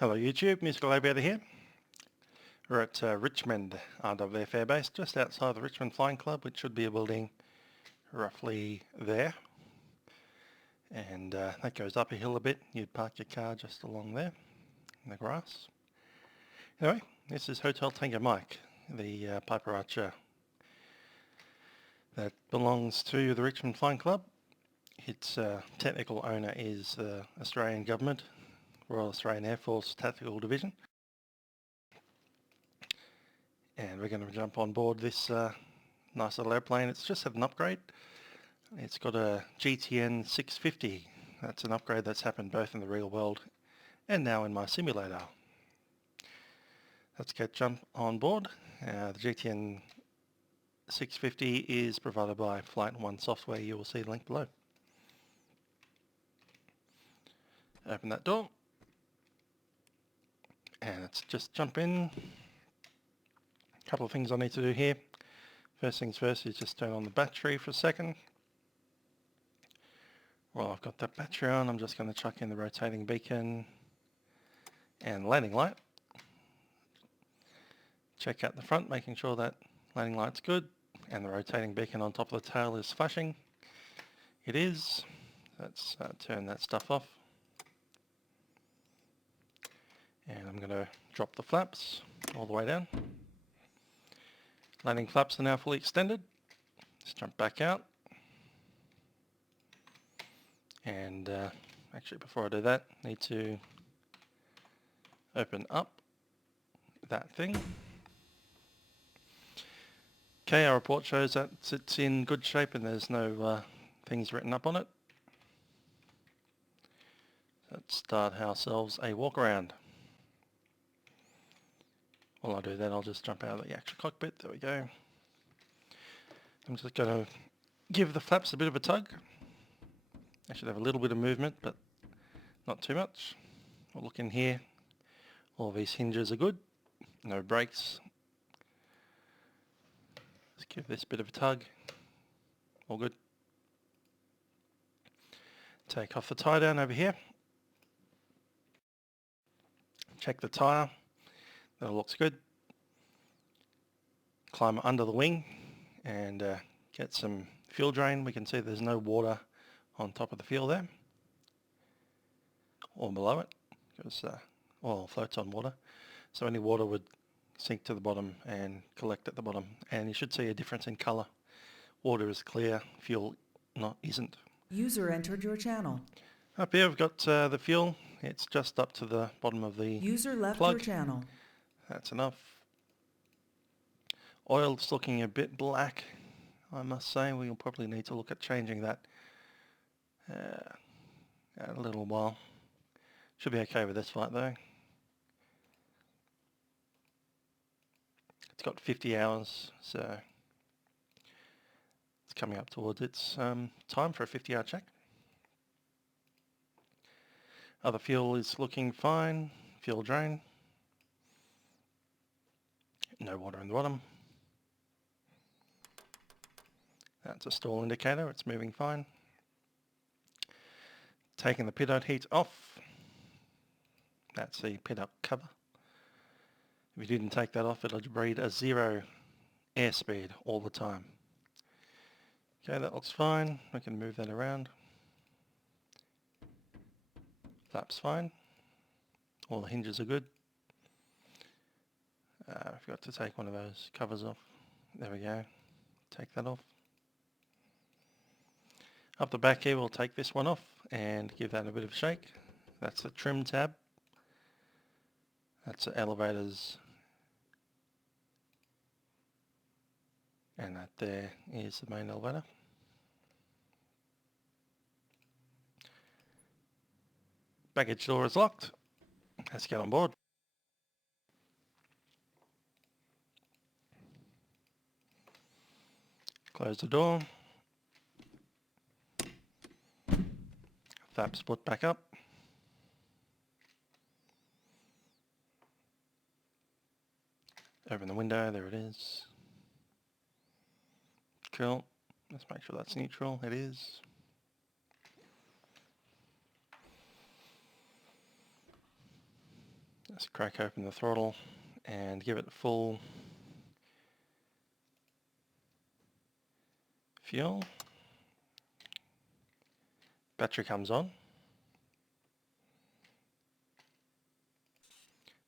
Hello YouTube, Musical Aviator here. We're at Richmond RAAF Air Base, just outside the Richmond Flying Club, which should be a building roughly there. And that goes up a hill a bit. You'd park your car just along there in the grass. Anyway, this is Hotel Tango Mike, the Piper Archer that belongs to the Richmond Flying Club. Its technical owner is the Australian Government, Royal Australian Air Force Tactical Division. And we're going to jump on board this nice little airplane. It's just had an upgrade. It's got a GTN650. That's an upgrade that's happened both in the real world and now in my simulator. Let's jump on board. The GTN650 is provided by Flight1 Software. You will see the link below. Open that door. And let's just jump in. Couple of things I need to do here. First things first is just turn on the battery for a second. While I've got that battery on, I'm just going to chuck in the rotating beacon and landing light. Check out the front, making sure that landing light's good and the rotating beacon on top of the tail is flashing. It is. Let's turn that stuff off. And I'm going to drop the flaps all the way down. Landing flaps are now fully extended. Let's jump back out. And actually before I do that, I need to open up that thing. Okay, our report shows that it's in good shape and there's no things written up on it. Let's start ourselves a walk around. While I do that, I'll just jump out of the actual cockpit. There we go. I'm just going to give the flaps a bit of a tug. I should have a little bit of movement, but not too much. We'll look in here. All these hinges are good. No brakes. Let's give this a bit of a tug. All good. Take off the tie down over here. Check the tyre. That looks good. Climb under the wing and get some fuel drain. We can see there's no water on top of the fuel there or below it because oil floats on water. So any water would sink to the bottom and collect at the bottom. And you should see a difference in colour. Water is clear, fuel isn't. User entered your channel. Up here we've got the fuel. It's just up to the bottom of the User left plug. your channel. That's enough. Oil's looking a bit black, I must say. We'll probably need to look at changing that a little while. Should be okay with this flight though. It's got 50 hours, so it's coming up towards its time for a 50-hour check. Other fuel is looking fine. Fuel drain. No water in the bottom. That's a stall indicator, it's moving fine. Taking the pitot heat off. That's the pitot cover. If you didn't take that off, it'll read a 0 airspeed all the time. Okay, that looks fine. We can move that around. Flaps fine. All the hinges are good. I forgot to take one of those covers off. There we go. Take that off. Up the back here, we'll take this one off and give that a bit of a shake. That's the trim tab. That's the elevators. And that there is the main elevator. Baggage door is locked. Let's get on board. Close the door. Flaps put back up. Open the window, there it is. Cool. Let's make sure that's neutral. It is. Just crack open the throttle and give it full fuel. Battery comes on.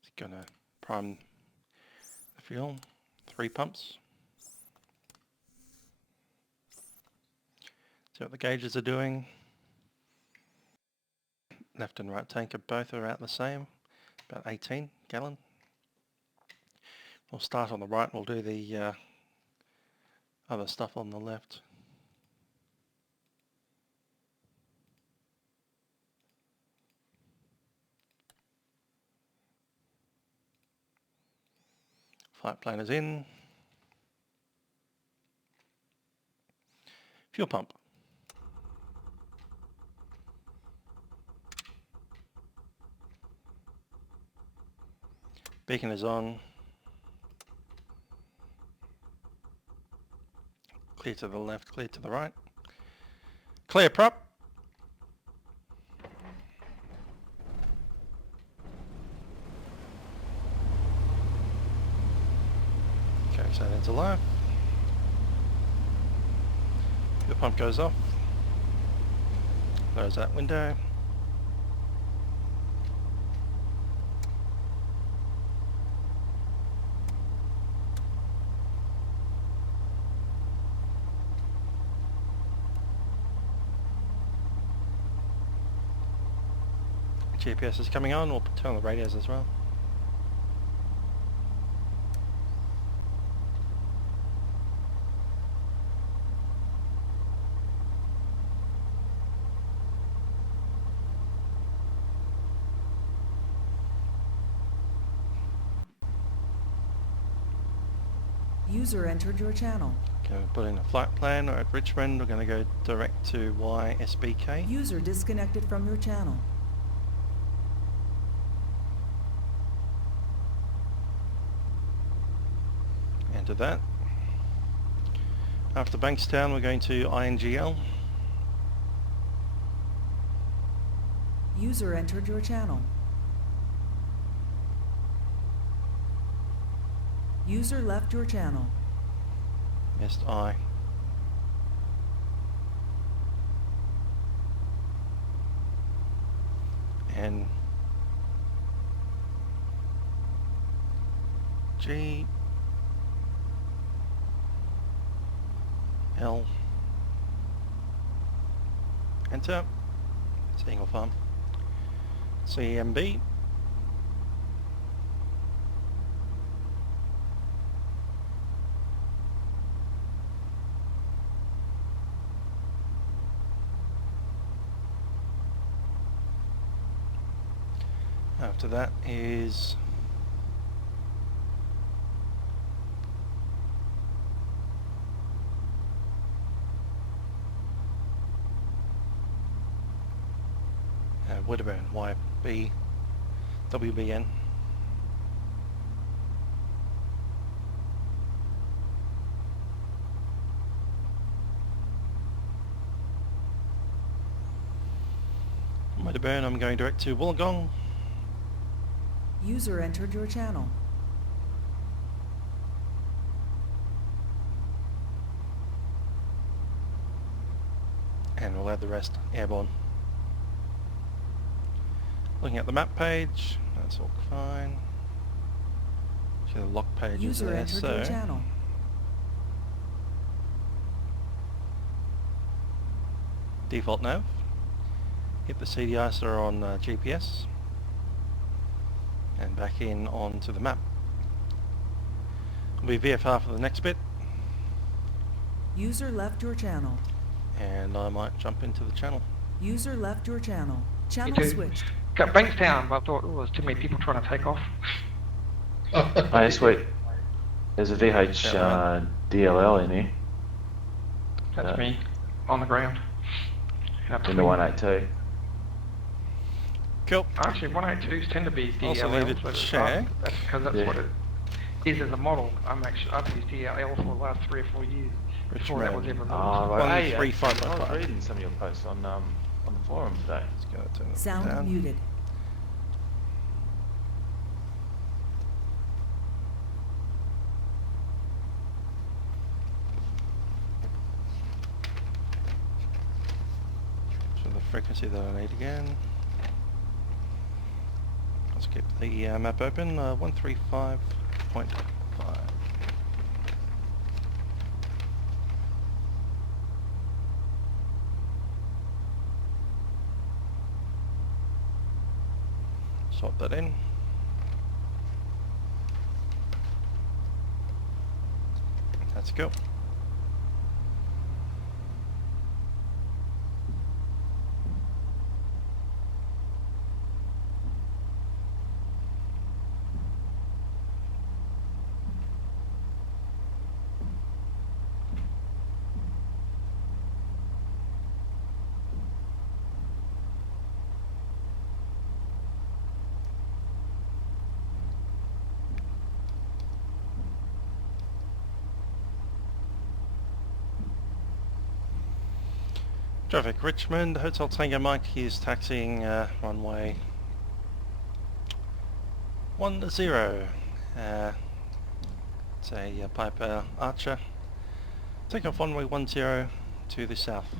It's going to prime the fuel. 3 pumps. See what the gauges are doing. Left and right tank both are about the same, about 18 gallon. We'll start on the right, we'll do the other stuff on the left. Flight planner's in. Fuel pump. Beacon is on. Clear to the left, clear to the right. Clear prop. Okay, so that's alive. The pump goes off. Close that window. GPS is coming on, we'll turn on the radios as well. User entered your channel. Okay, we'll put in a flight plan. We're at Richmond, we're going to go direct to YSBK. User disconnected from your channel. Enter that. After Bankstown we're going to INGL. User entered your channel. User left your channel. Missed I. N G L. Enter. Single farm. CMB. After that is Wedderburn, WBN. Wedderburn, I'm going direct to Wollongong. User entered your channel. And we'll add the rest airborne. Looking at the map page, that's all fine. See the lock page is User there, entered so your channel. default nav. Hit the CDISA on GPS and back in onto the map. It'll be VFR for the next bit, User left your channel. and I might jump into the channel. User left your channel. Channel too. switched. Got Bankstown, but I thought, oh, there's too many people trying to take off. Oh, yeah, sweet. There's a VH DLL in here. That's me, on the ground. In the 182. Cool. Actually, 182s tend to be Also DLL. need to so it's check. not- That's because that's Yeah. what it is as a model. I've used DLL for the last 3 or 4 years. Before that was ever Oh, modeled. right. Hey, 13555. I was reading some of your posts on the forum today. Let's go turn it Sound down. muted. frequency that I need again. Let's keep the map open, 135.5. Sort that in. Let's go. Traffic Richmond, Hotel Tango Mike is taxiing runway 10. It's a Piper Archer. Take off runway 10 to the south.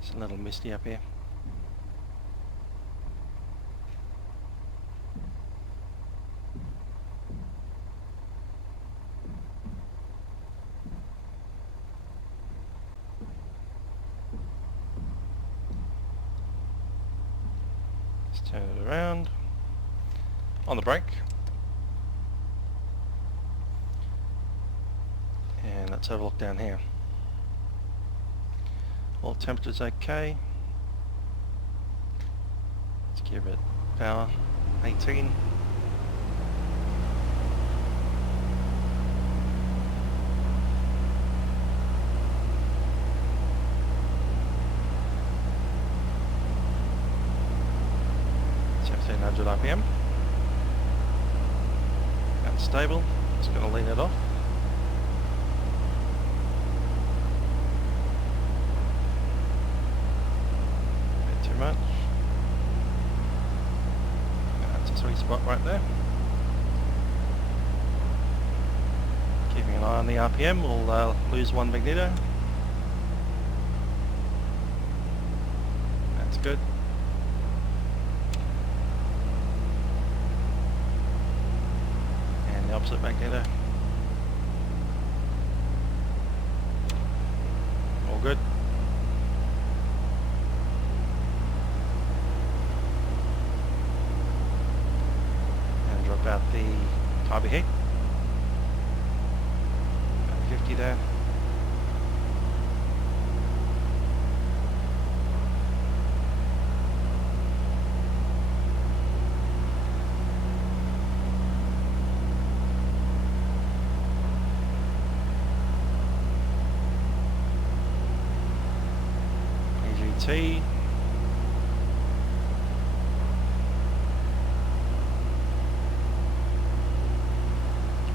It's a little misty up here. Turn it around on the brake, and let's have a look down here. All temperatures okay. Let's give it power 18. RPM. That's stable. Just going to lean it off. A bit too much. That's a sweet spot right there. Keeping an eye on the RPM, we'll lose one magneto. That's good. Opposite magneto. All good. And drop out the carby heat. About 50 there. T.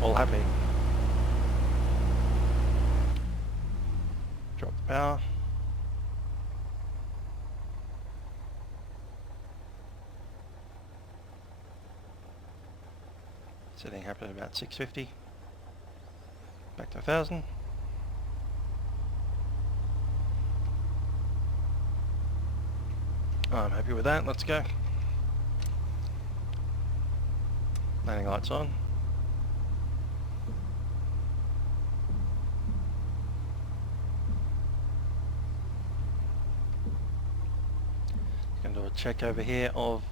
All happy. Drop the power. Setting happy at about 650. Back to 1000. I'm happy with that, let's go. Landing lights on. Going to do a check over here of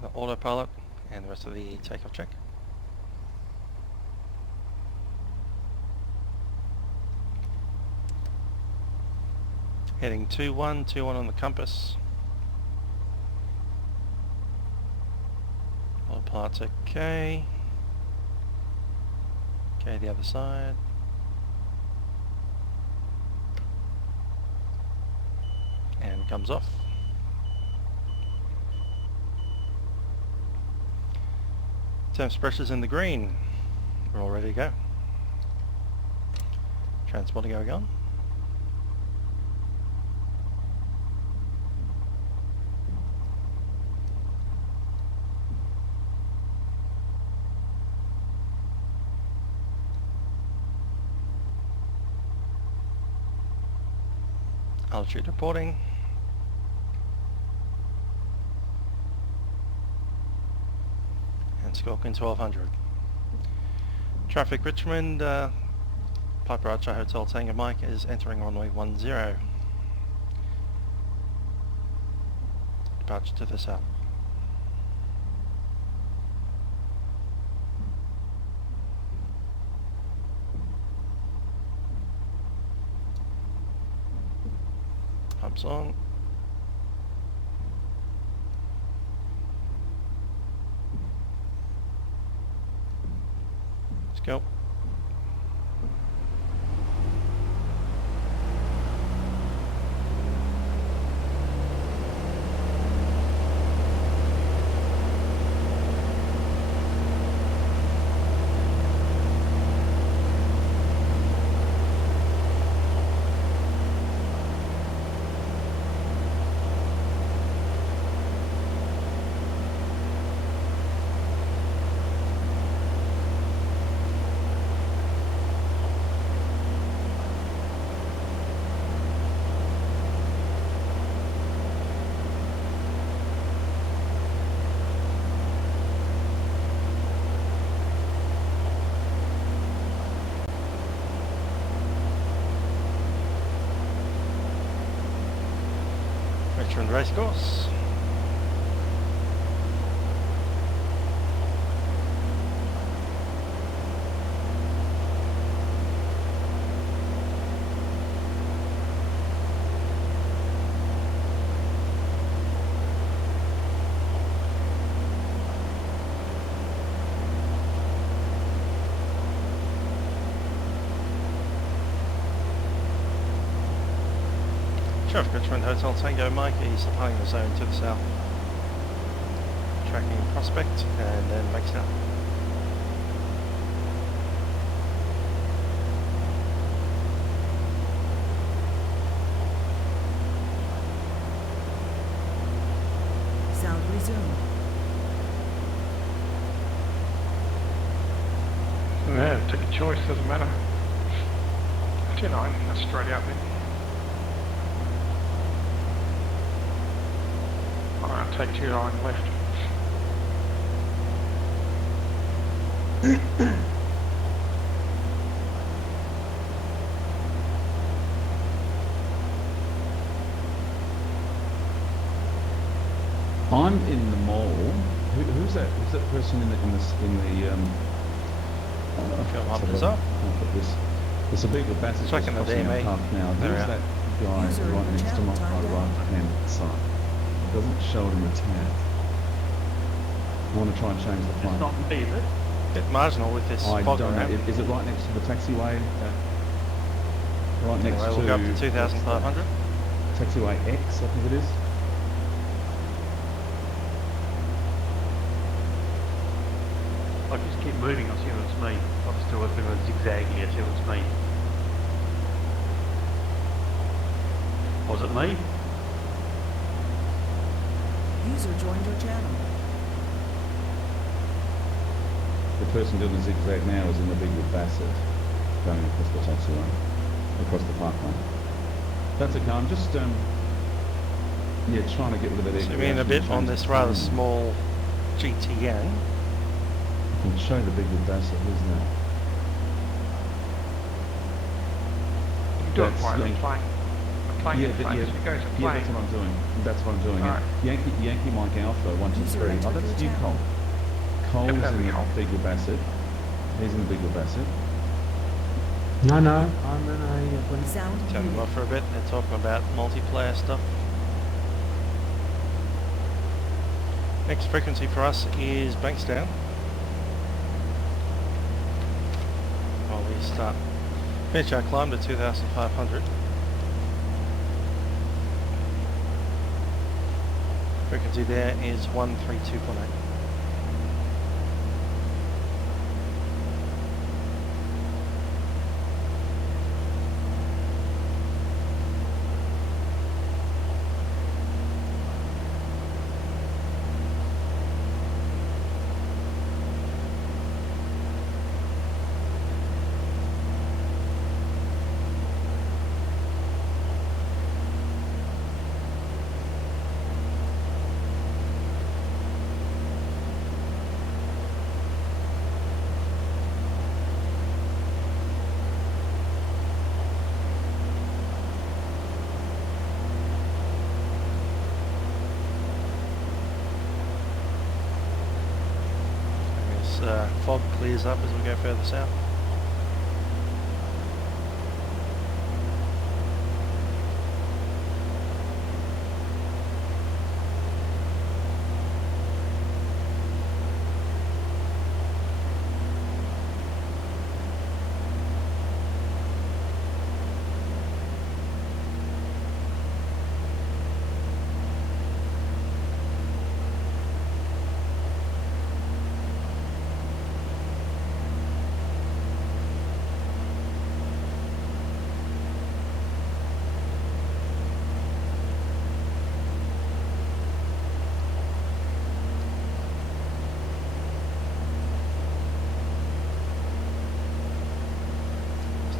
the autopilot and the rest of the takeoff check. Heading 21, 21 on the compass. All parts okay. Okay, the other side. And comes off. Temps pressure's in the green. We're all ready to go. Transponder going on. Altitude reporting. And Scorpion 1200. Traffic Richmond, Piper Archer Hotel Tango Mike is entering runway 10. Departure to the south. Pumps on. Let's go. Richmond Racecourse. Traffic Richmond Hotel Tango Mike is departing the zone to the south. Tracking Prospect and then Bankstown. Sound resumed. Yeah, take a choice, doesn't matter. 29, that's straight out then. Alright, take 29 left. I'm in the mall. Who's that? Who's that person in the Up this up. There's a big Bassett Checking the crossing our DMA. path now. There we Who's are. that guy User right next to channel my timed out. right hand side? It doesn't show it in the tab. I want to try and change the plane. It's not me, is it? Bit marginal with this I fog don't know. around. Is it right next to the taxiway? Right next Anyway, to... we'll go up to 2,500. Taxiway X, I think it is. I just keep moving, I'll see if it's me. I'll just do a bit of a zigzag here, see if it's me. Was it me? User joined your channel. The person doing the zigzag now is in the big Bassett, going across the taxiway, across the parkway. That's okay. I'm just yeah, trying to get rid of that. Zoom in a bit on this rather small GTN. I can show the big Bassett. Who's that? You do it That's fine, Yankee. I'm playing. I'm playing Yeah, it fine, as we go to yeah, plane. that's what I'm doing. That's what I'm doing. Alright. Yankee Mike Alpha 1 2 User 3. Oh, entered that's your you, channel. Cole's Yep, that'd in be the Cole. big Bassett. He's in the big Bassett. No, I'm in a... Sound Turn them muted. off for a bit. They're talking about multiplayer stuff. Next frequency for us is Bankstown. While we finish our climb to 2,500. Frequency there is 132.8. fog clears up as we go further south.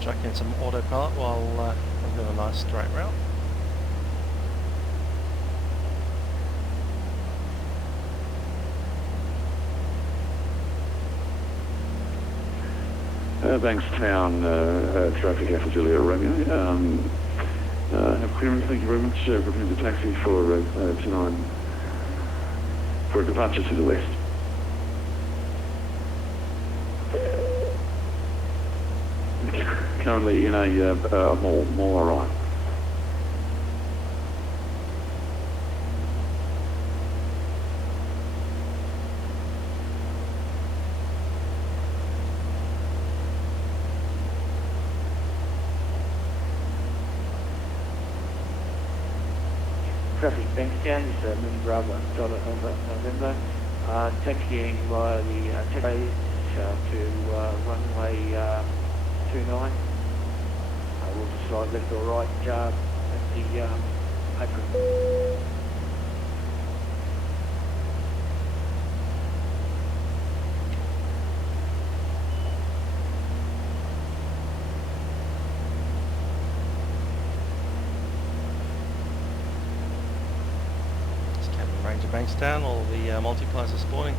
Chuck in some autopilot while we've got a nice straight route. Bankstown, traffic Alpha Juliet Romeo. Have clearance, thank you very much. Preparing the taxi for tonight for a departure to the west. Currently in a mall arrive. Traffic Bankstown is moving Bravo November, taxiing via the taxi to runway 29. We'll decide left or right at the apron. It's Captain Ranger Bankstown, all the multipliers are spawning.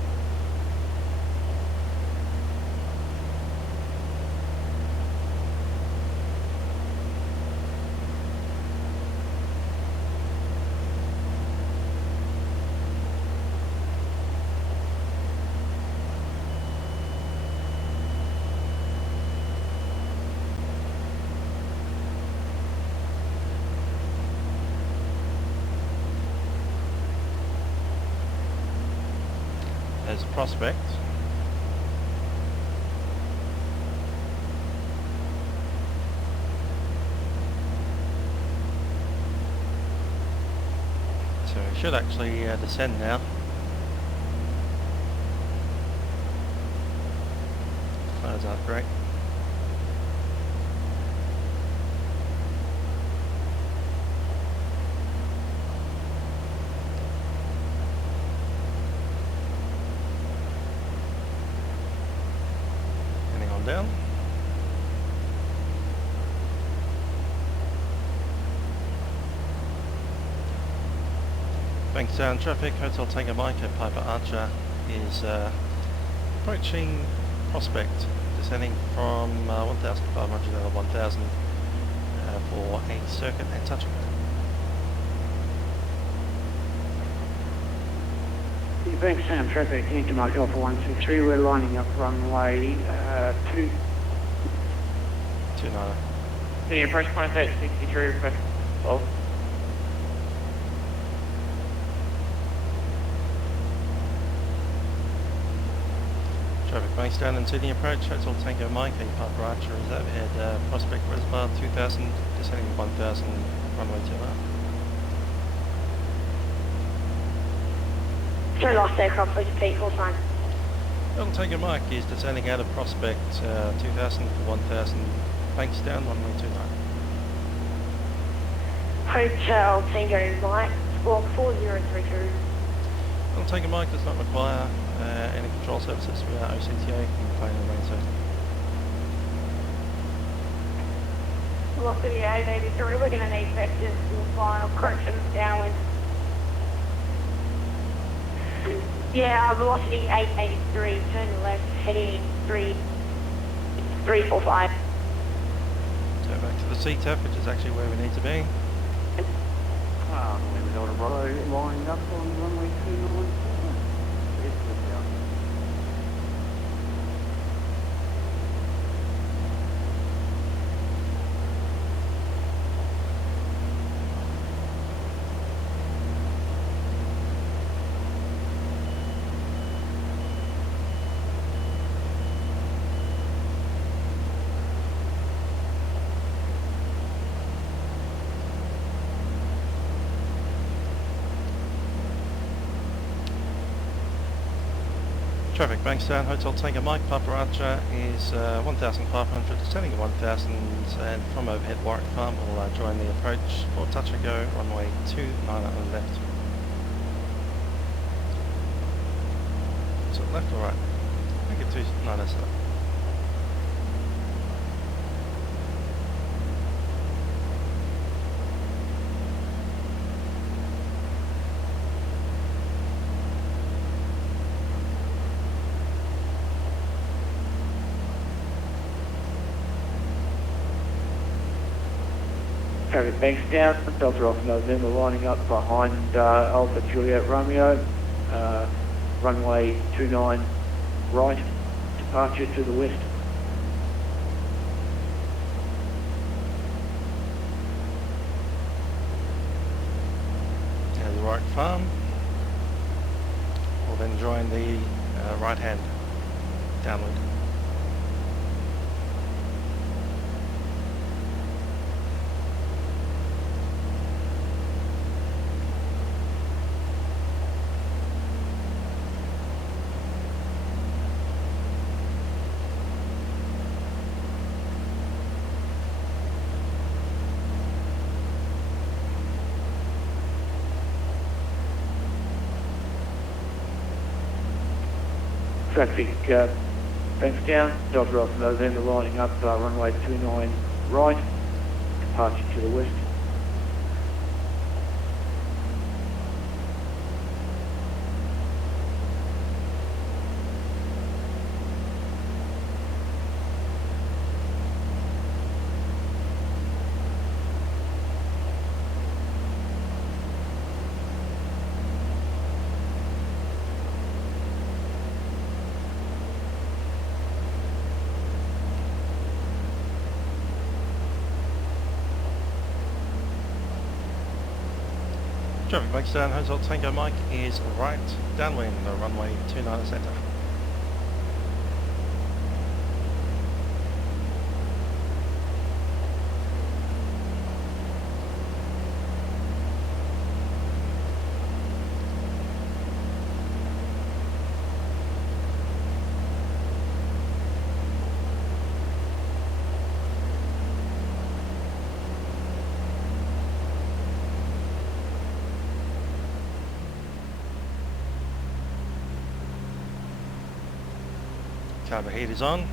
As Prospect. So we should actually descend now. Clouds aren't great. Down. Bankstown traffic, Hotel Tango Mike at Piper Archer is approaching Prospect, descending from 1,500 out of 1,000 for a circuit and touching. Bankstown traffic into Mike Alpha 123, we're lining up runway 2. 290. The approach point 63, request 12. Traffic Bankstown and Sydney approach, Hotel Tango Mike, a Piper Archer is overhead, Prospect Reservoir 2,000, descending 1,000, runway 2 up. Sorry, last aircraft, please repeat, full sign. Hotel Tango Mike is descending out of Prospect 2,000 to 1,000, Bankstown, runway 29. Hotel Tango Mike, squawk 4032. Hotel Tango Mike does not require any control services. We are OCTA and plane and remain safe. Velocity 883, we're going to need vectors for final corrections downwind. Yeah, velocity 883, turn left, heading 345. So back to the CTAF, which is actually where we need to be. We've got a row lined up on runway 297. Traffic, Bankstown, Hotel Tango Mike, Papa Archer is 1,500, descending at 1,000, and from overhead Warwick Farm will join the approach for touch and go, runway 29 on the left. Is it left or right? I think it's 29, that's left. Traffic Bankstown, Delta Alpha November lining up behind Alpha Juliet Romeo, runway 29 right, departure to the west. There's the Warwick Farm. We'll then join the right hand downward. Traffic Bankstown, Delta Alpha November lining up runway 29 right, departure to the west. Traffic Bankstown, Hotel Tango Mike is right downwind, runway 29 centre. Carbo heat is on.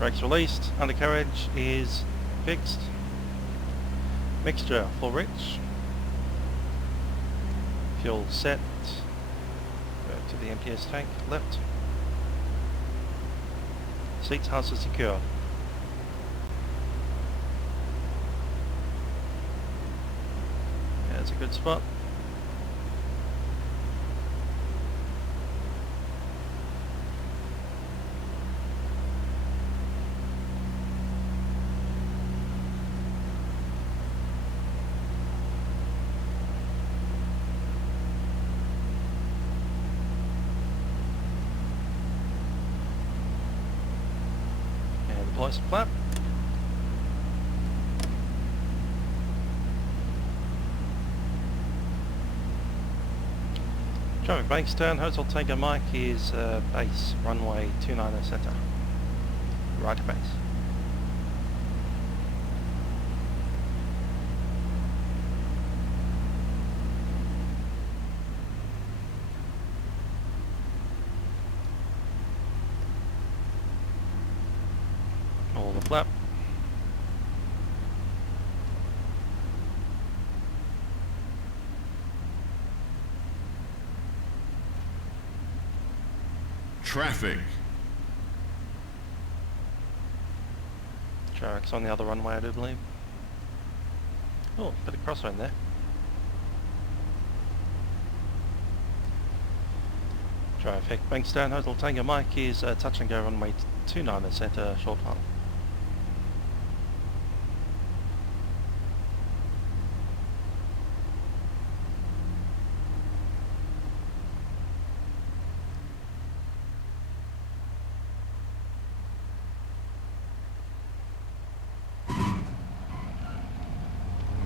Brakes released, undercarriage is fixed. Mixture full rich. Fuel set. Go to the MPS tank, left. Seats houses secured. There's a good spot. Deploy flap. Traffic Bankstown, Hotel Tango Mike is base, runway 29 centre. Right to base. All the flap. Traffic. Traffic's on the other runway, I do believe. Oh, bit of crosswind there. Traffic Bankstown, Hotel Tango Mike is touch and go runway 29 centre, short final.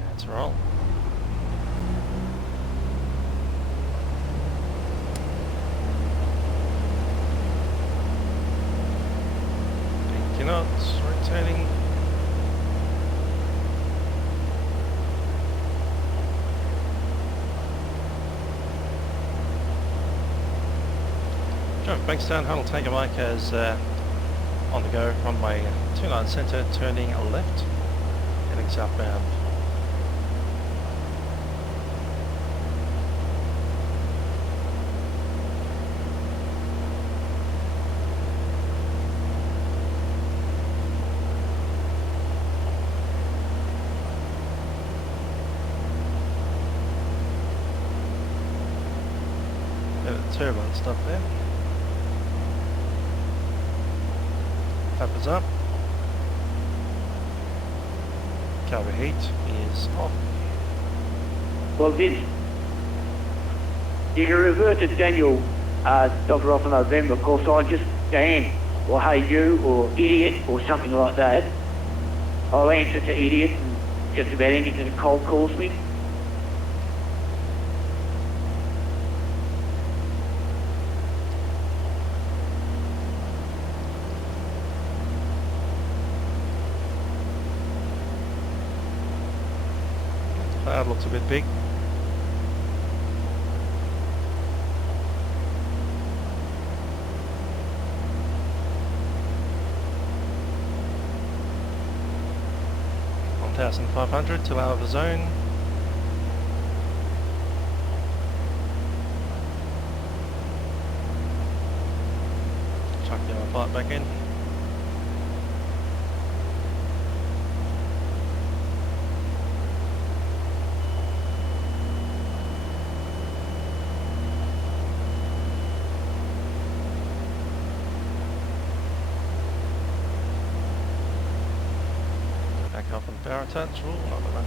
Let's roll. rotating. Bankstown, Huddle, take a mic as on the go, runway 29 centre, turning left, heading southbound. Bit of turbulent stuff there. Flappers up. Cover heat is off. Well, did you revert to Daniel, Dr. Alpha November? Of course, I just Dan, or hey you, or idiot, or something like that. I'll answer to idiot and just about anything that cold calls me. Cloud looks a bit big. $1,500 to out of the zone. Chuck the other flight back in. Up and power touch, not that much.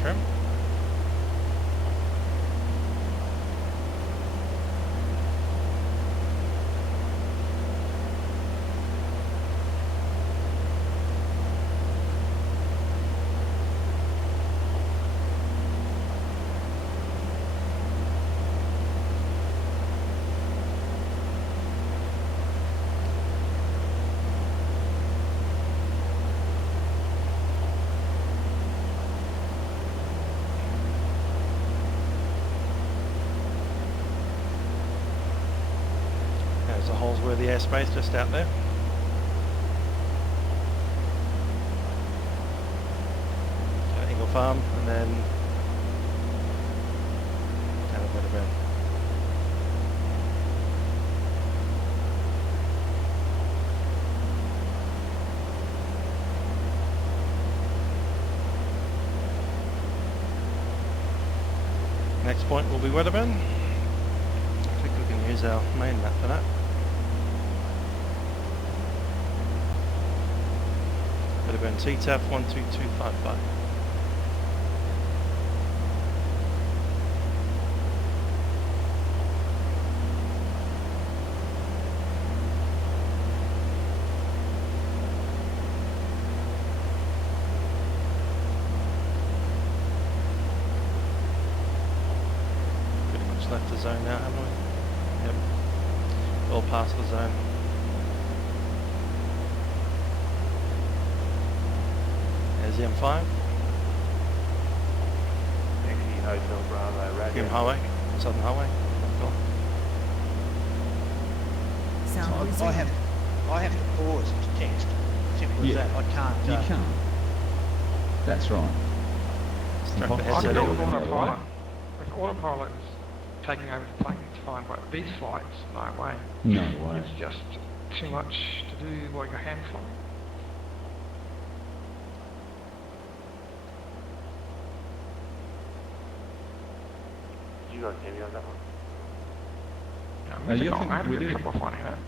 Trim. There's the Holsworthy airspace just out there. Eagle Farm and then down at Wedderburn. Next point will be Wedderburn. I think we can use our main map for that. Wedderburn CTAF 12255. Pretty much left the zone now, haven't we? Yep. All past the zone. There's the M5. Taxi Hotel Bravo, radio. Highway, Southern Highway. Cool. Sound I resumed. have to pause to text. Simple as that. I can't. You can't. That's right. Strap the I headset think in. with autopilot. If autopilot is taking over the plane, it's fine, but these flights, no way. No way. It's just too much to do while you're hand flying. You got Tammy on that one? I you had a think good trouble finding that.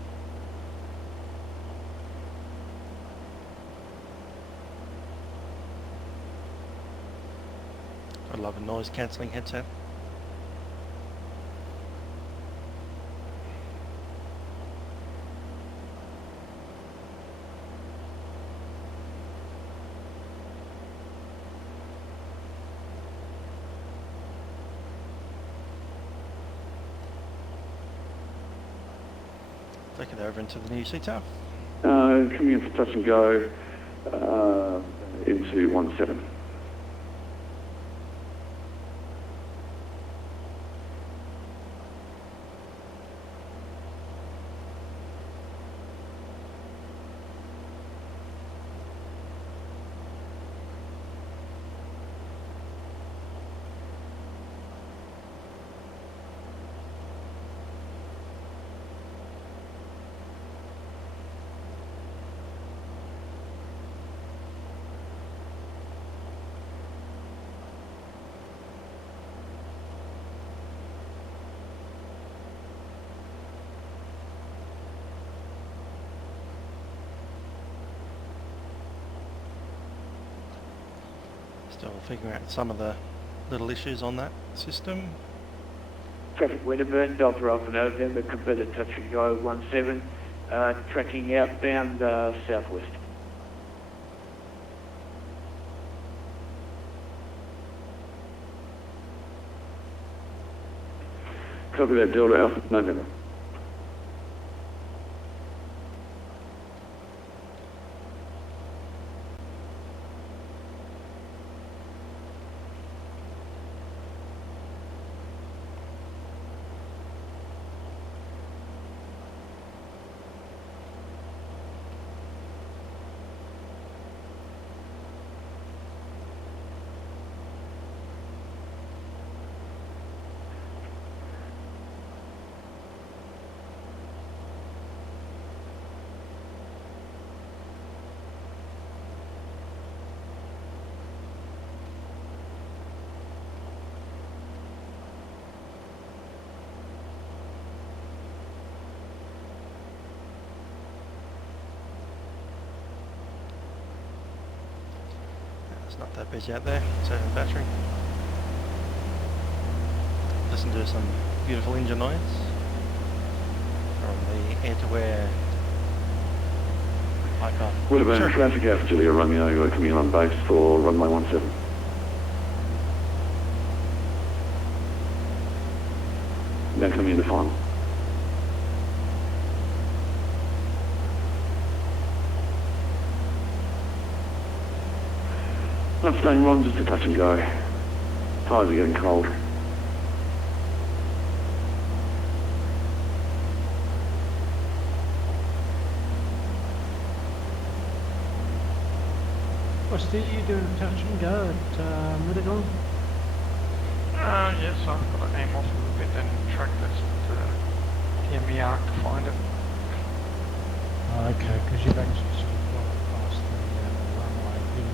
I love a noise cancelling headset. Take it over into the new CTAF. Coming in for touch and go into 17. Still figuring out some of the little issues on that system. Traffic Wedderburn, Delta Alpha November, converted touch and go 17, tracking outbound southwest. Copy that, Delta Alpha November. It's not that busy out there, saving battery. Listen to some beautiful engine noise from the air-to-air takeoff. Wedderburn, Sure. traffic Alpha Julia Romeo coming in on base for runway 17. Now coming into final. Not staying wrong, just a touch and go. Tyres are getting cold. What's the you doing touch and go at Wollongong? Yes, I've got to aim off a little bit and track this to the arc to find it. Oh, okay, because you've actually sort of got it past the runway thing.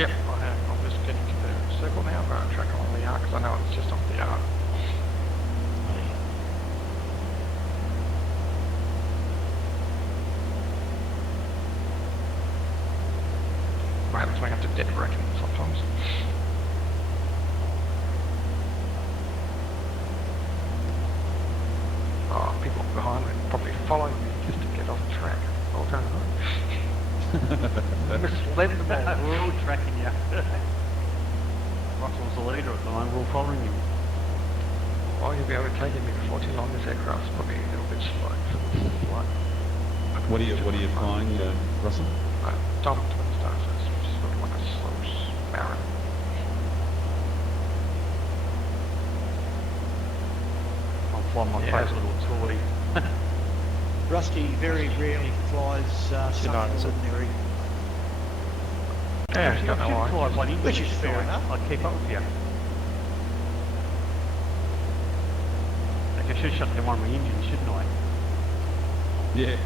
Yep, I have. I'm just getting to the circle now, but I'm tracking on the arc because I know it's just off the arc. Right, that's why I have to dead reckon sometimes. Oh, people behind me probably follow me just to get off track. Well done, huh? Misled them all. We're all tracking you. Russell's the leader at the moment, we're all following you. Well, you'll be overtaking me before too long. This aircraft's probably a little bit slow for this flight. What are you flying, Russell? Double twin stars, so it's sort of like a slow Sparrow. I'm flying my favourite little toy. Rusty very rarely flies something ordinary. Yeah, you don't know why. Which is fair enough. I'd keep up with you. I should shut down one of my engines, shouldn't I? Yeah.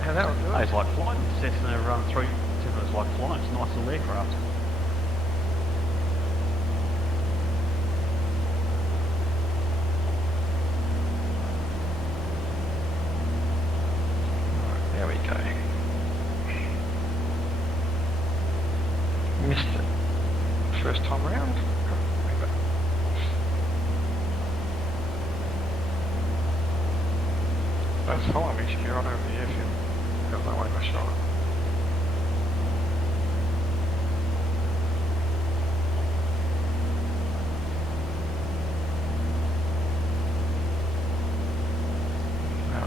Yeah, that would do it. It's like flying. Cessna 370 is like flying. It's a nice little aircraft. okay. Missed it first time round. That's fine, we should be right over the airfield. There's no way I shot it.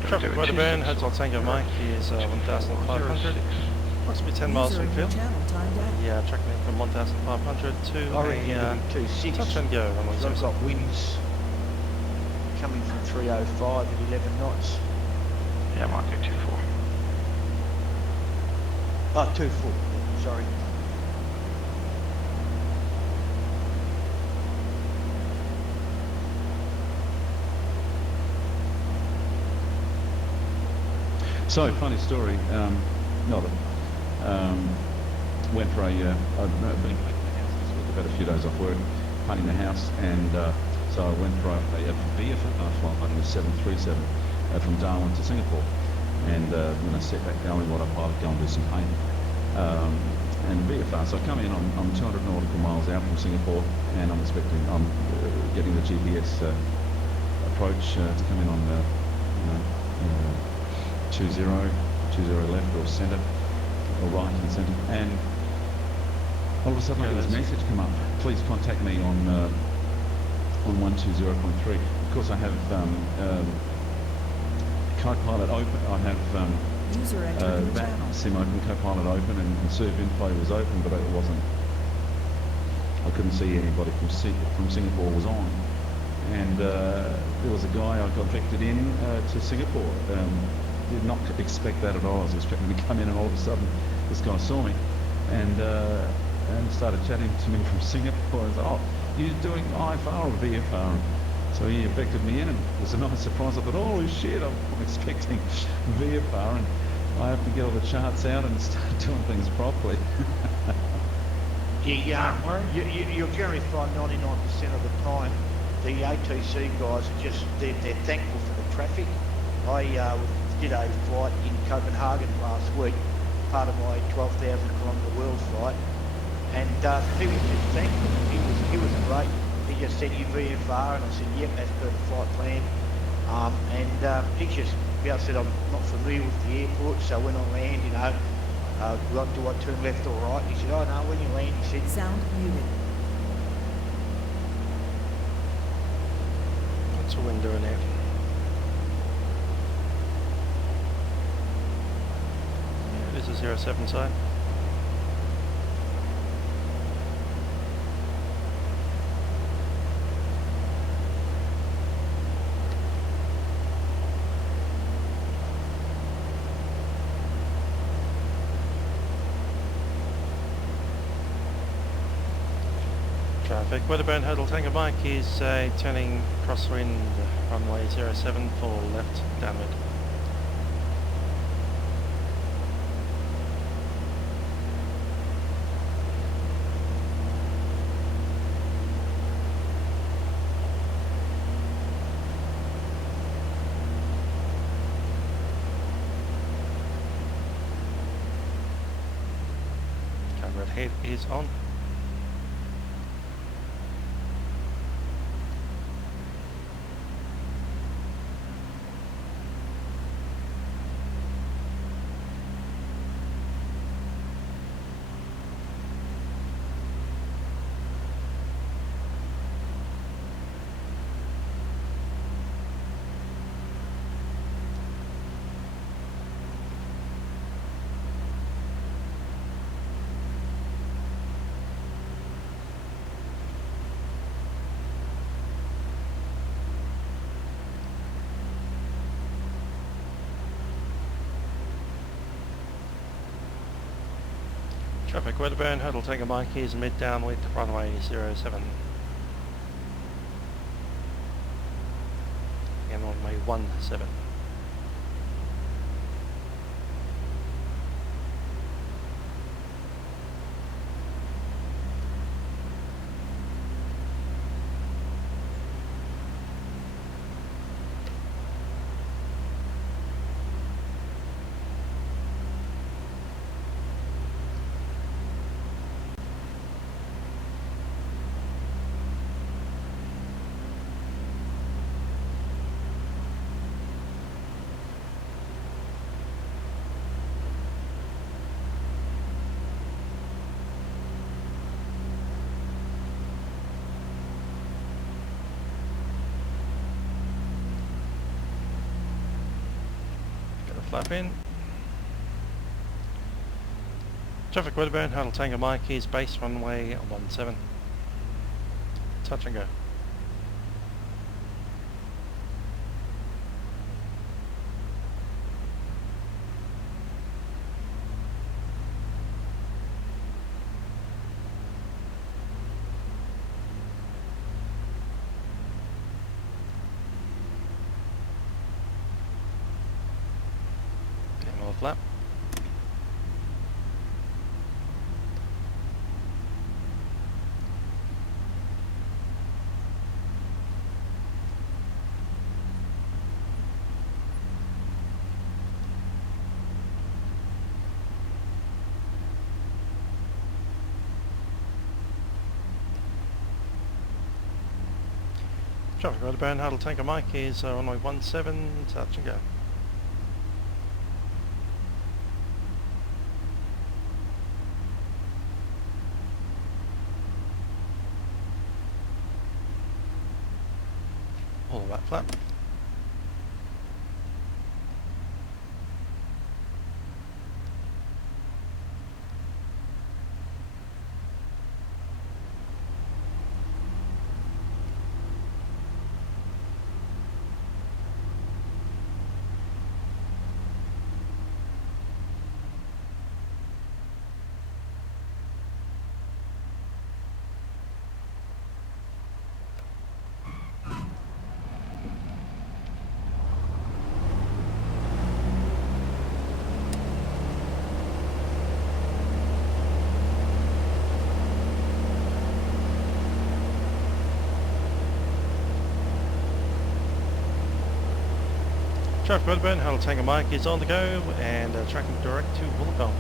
Traffic Wedderburn, Hotel Tango Mike is 1,500. Approximately 10 miles User from in your field. channel timed out. Yeah, tracking in from 1,500 to I reckon a it'll be 2.6. touch and go. Runway I've 07. got winds coming from 305 at 11 knots. Yeah, I might do 2-4. Oh, 2.4, sorry. So, funny story, went for I'd been back in the house this week, about a few days off work, painting the house, and so I went for a VFR flight on the 737 from Darwin to Singapore, and when I set that going, what I pilot go and do some painting, and VFR, so I come in, I'm 200 nautical miles out from Singapore, and I'm getting the GPS approach to come in on the, 20 left or centre, or right and centre, and all of a sudden I get this message come up, please contact me on 120.3. Of course I have co-pilot open, I have User entered your channel. Sim open, co-pilot open, and serve info was open, but it wasn't, I couldn't see anybody from Singapore was on. And there was a guy I got vectored in to Singapore. Did not expect that at all. I was expecting to come in, and all of a sudden this guy saw me and started chatting to me from Singapore. I said, oh, you're doing IFR or VFR? So he vectored me in, and it was a nice surprise. I thought, holy shit, I'm expecting VFR, and I have to get all the charts out and start doing things properly. You'll generally find 99% of the time the ATC guys are just, they're thankful for the traffic. I did a flight in Copenhagen last week, part of my 12,000 kilometre world flight, and he was just thankful. He was great. He just said, you VFR, and I said, yep, that's per the flight plan. He just, I said, I'm not familiar with the airport, so when I land, do I turn left or right? He said, oh no, when you land, he said, Sound muted. What's the wind doing there? Yeah, it is a 07 side. Traffic, Wedderburn Hotel Tango Mike is turning crosswind, runway 07 for left downwind. Camera head is on. Traffic, Wedderburn, Hotel Tango Mike is mid downwind, runway 07. And runway 17. flap in. Traffic Wedderburn, Hotel Tango Mike is base runway 17. Touch and go. Another flap. Traffic Wedderburn, Huddle Tanker Mike is runway 17, touch and go. All that flap. Traffic Wedderburn, Huddle Tanker Mike is on the go and tracking direct to Wollongong.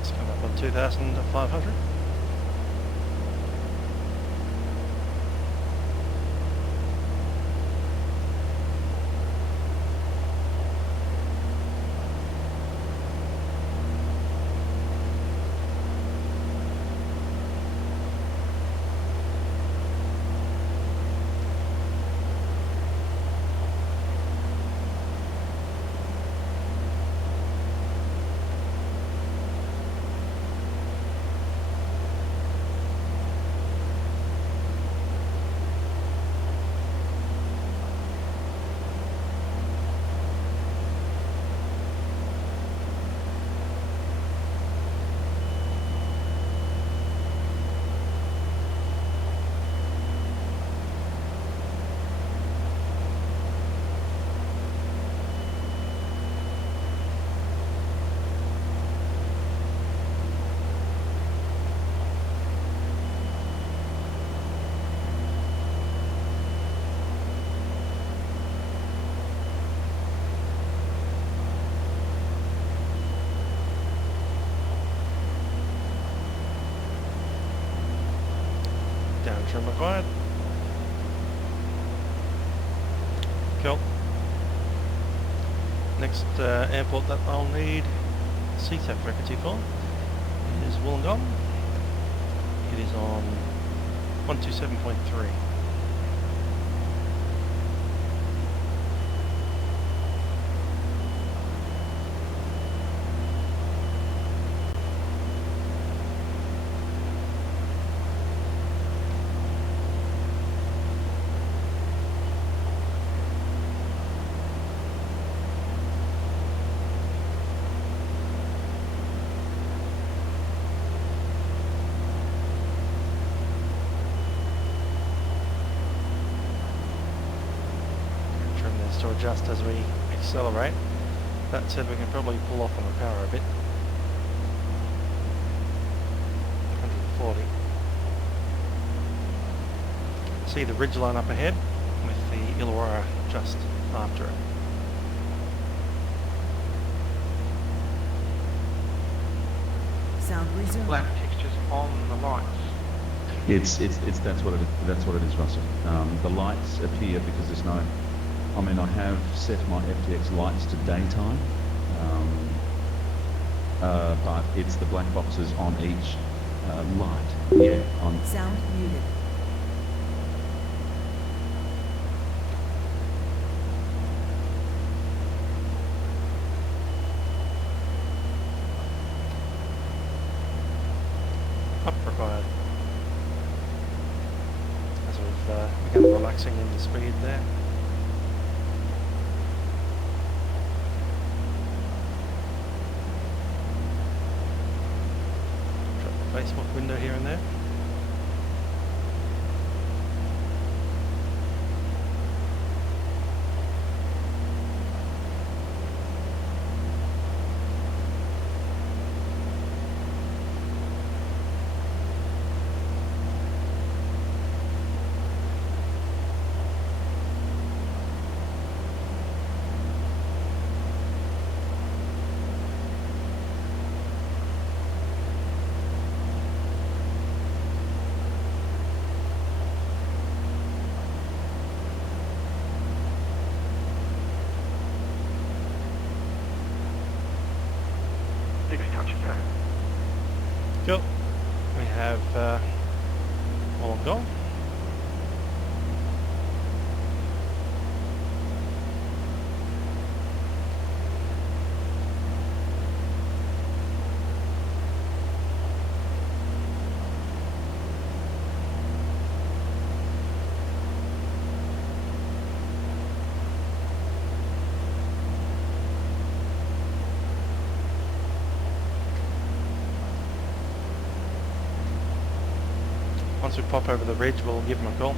It's coming up on 2,500. Down trim required. Cool. Next airport that I'll need CTAF frequency for is Wollongong. It is on 127.3. tends to adjust as we accelerate. That said, we can probably pull off on the power a bit. 140. See the ridgeline up ahead with the Illawarra just after it. Sound resumed. Black textures on the lights. It's that's what it is, Russell. The lights appear because there's no. I mean, I have set my FTX lights to daytime, but it's the black boxes on each light. Yeah, on. Sound muted. Up required. As we've begun relaxing into speed there. Drop the Facebook window here and there. Cool. We have Wollongong. Once we pop over the ridge, we'll give them a call.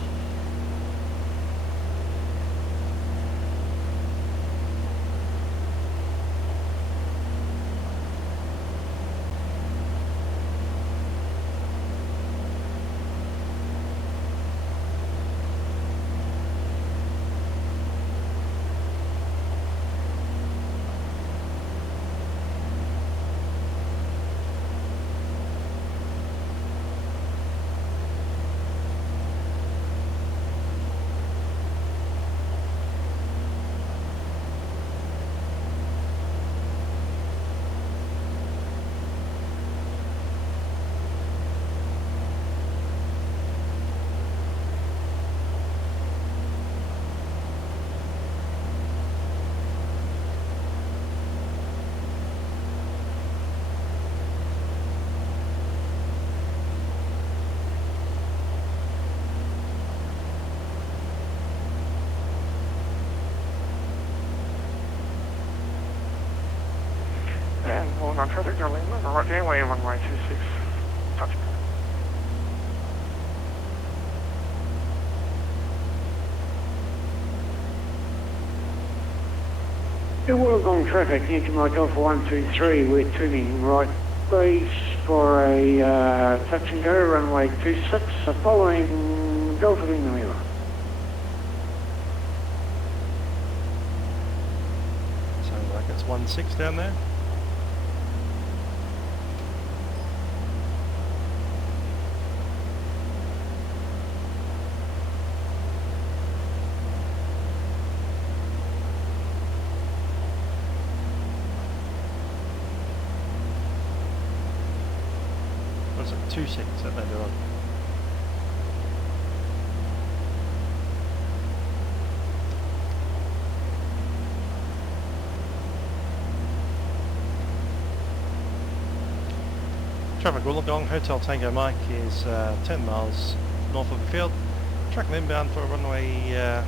And Wollongong traffic, Darlene, right downway, runway 26, touch. Wollongong traffic, into my Alpha 123, we're turning right base for a touch and go, runway 26, following Delta Lima Lima. Sounds like it's 16 down there. What's it, 26 that they're doing? Traffic Wollongong, Hotel Tango Mike is 10 miles north of the field. Tracking inbound for runway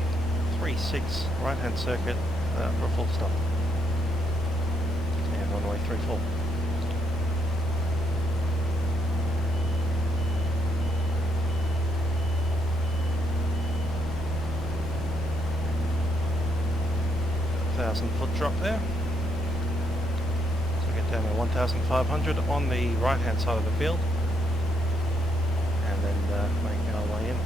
36, right hand circuit for a full stop. And runway 34. 1,000 foot drop there. So get down to 1,500 on the right hand side of the field, and then make our way in.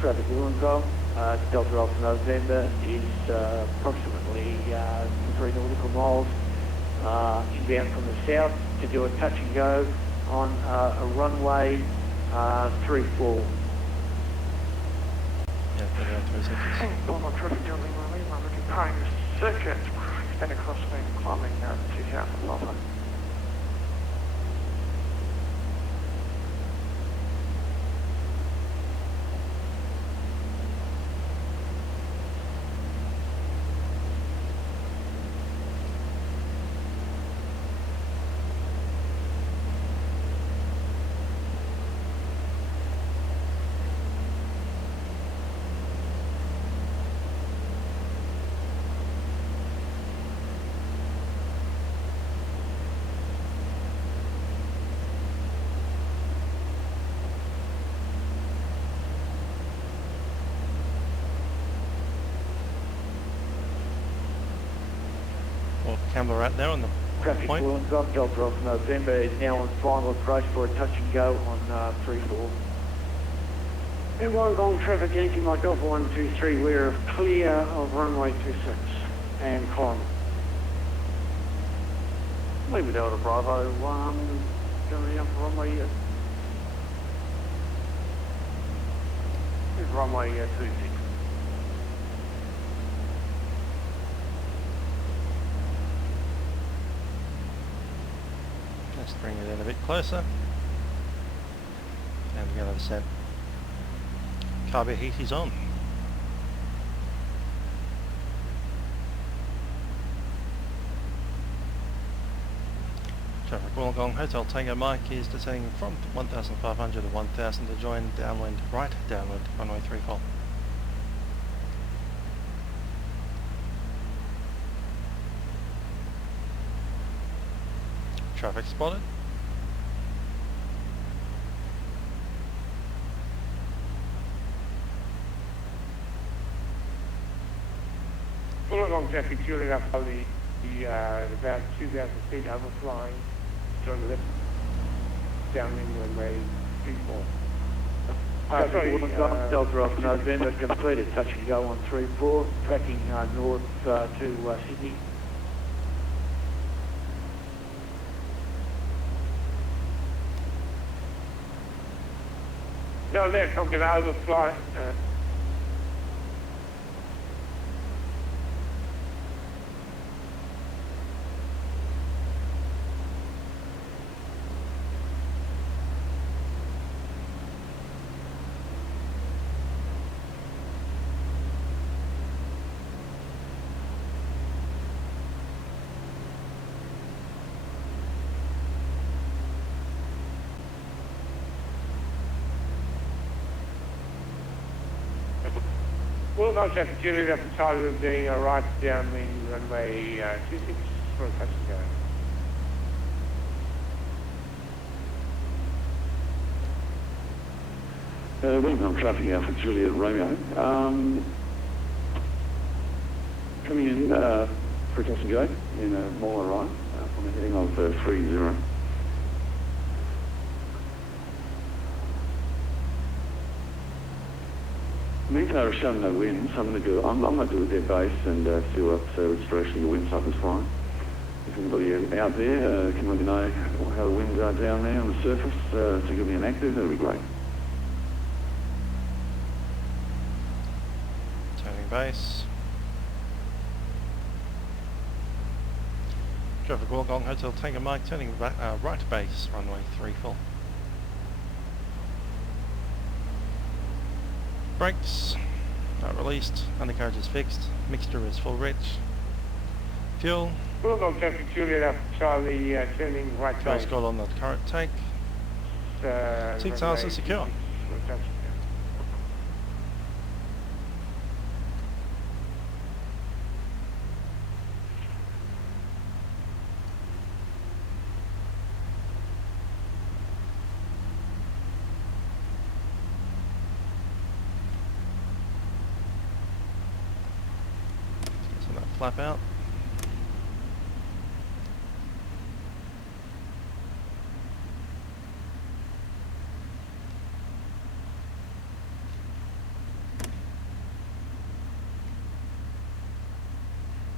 Traffic Wollongong, Delta Alpha November is approximately 3 nautical miles inbound from the south to do a touch and go on a runway 34. Yeah, 3 seconds. Normal traffic building relief, I'm looking behind the circuit, extend across the climbing 2,000 Alpha. Camera right there on the Traffic point. Wollongong, Delta Alpha November is now on final approach for a touch and go on 34. In Wollongong, traffic Yankee Mike Alpha 123, we're clear of runway 26 and climb. Leave it Delta Bravo 1, going up runway, here's runway 26. Let's bring it in a bit closer. And we're going to set carburetor heaties on. Traffic Wollongong Hotel Tango Mike is descending from 1,500 to 1,000 to join downwind, right downwind, runway 34. Traffic spotted. Wollongong traffic, Juliet up about 2,000 feet overflying to the left, downwind runway 34. Wollongong, Delta Alpha November completed touch and go on 34, tracking north to Sydney. No, they're talking overfly. Wollongong traffic, Juliet up the side of the right downwind runway 26 for a touch and go. Wollongong traffic Alpha Juliet Romeo. Coming in for a touch and go in a mile right on the heading of 30. Meantime, are showing no wind, so I'm going to do with their base and see what restoration the wind cycle is flying. If anybody out there can let me know how the winds are down there on the surface to give me an active, that'd be great. Turning base. Traffic Wollongong Hotel Tango Mike turning right base, runway 34. Brakes are released, undercarriage is fixed, mixture is full rich. Fuel. Wollongong traffic, Juliet up the side of the turning right Fuel base. got on the current tank. Seats runway are secure. 26 for touchdown. So that flap out.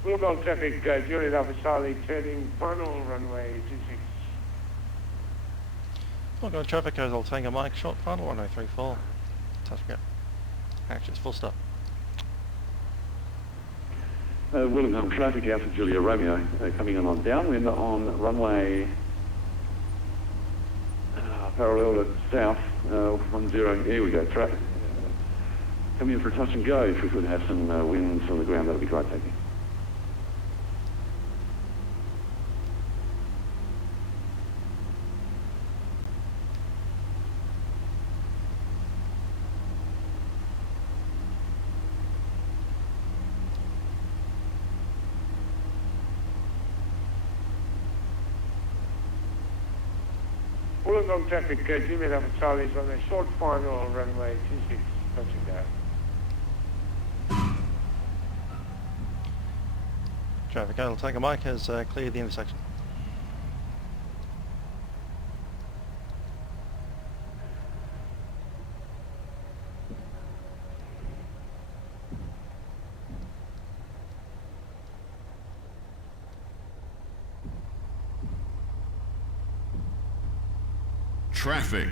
Wollongong traffic, Juliet Alpha Charlie, turning final runway 26. Wollongong traffic, Hotel Tango Mike, short final 1034. Touch go. Actually, it's full stop. Wollongong traffic, Alpha Julia Romeo, coming in on downwind on runway parallel to south, 10, here we go, traffic. Coming in for a touch and go. If we could have some winds on the ground, that would be great, thank you. Wollongong traffic, Juliet Alpha Charlie is on the short final runway 26, touch and go. Traffic Hotel Tango Mike has cleared the intersection. Traffic.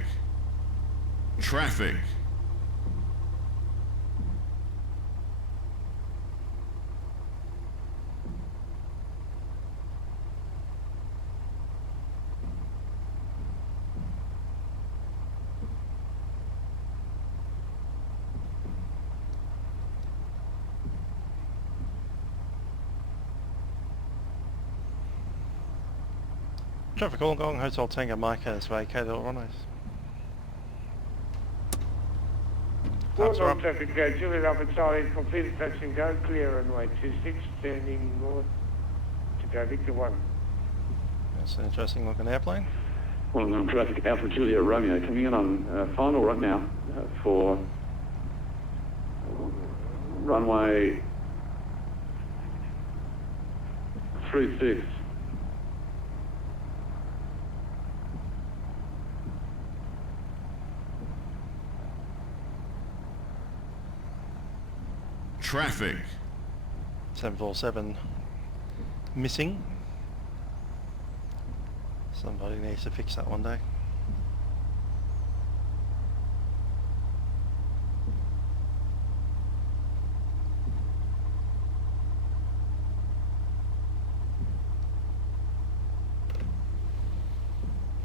Traffic. Traffic Wollongong, Hotel Tango Mike has vacated all runways. Wollongong traffic, Juliet Alpha Charlie, completed touch and go, clear runway 26, turning north to go Victor 1. That's an interesting looking airplane. Wollongong traffic, Alpha Julia Romeo, coming in on final right now for runway 36. Traffic. 747 missing. Somebody needs to fix that one day.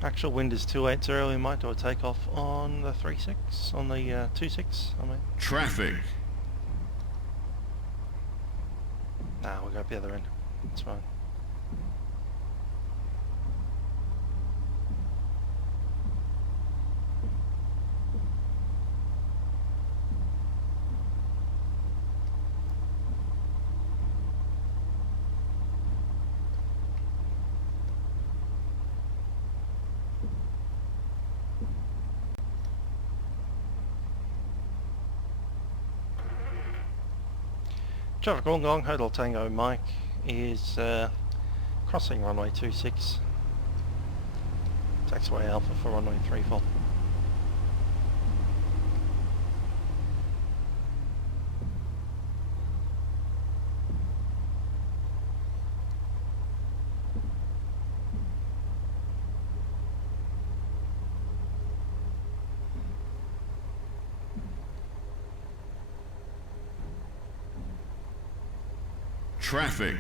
Actual wind is 280. We might do a takeoff on the 36, on the 26, I mean. Traffic. Nah, we'll go up the other end. It's fine. Traffic Wollongong, Hotel Tango Mike is crossing runway 26. Taxiway Alpha for runway 34. Traffic.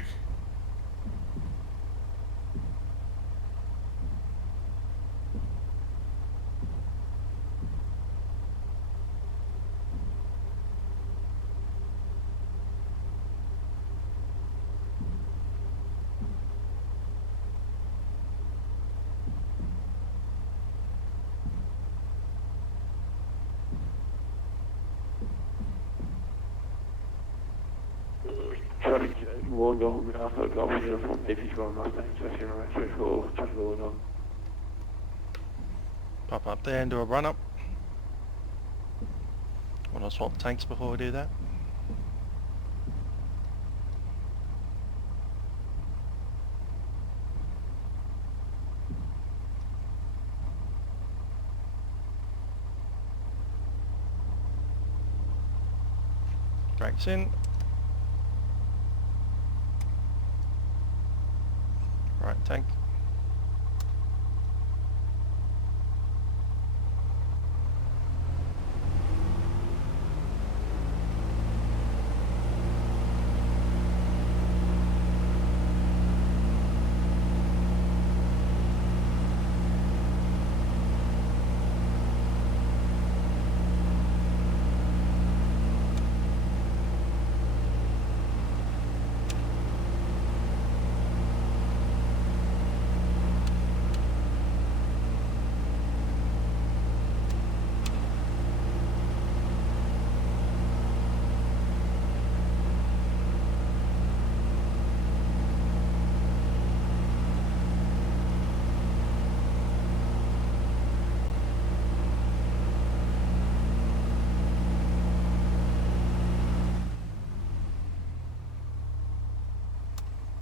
Wollongong, Alpha Golf Uniform, D51 Mustang, Station 34, traffic Wollongong. Pop up there and do a run up. Want to swap tanks before we do that? Brakes in. Right tank.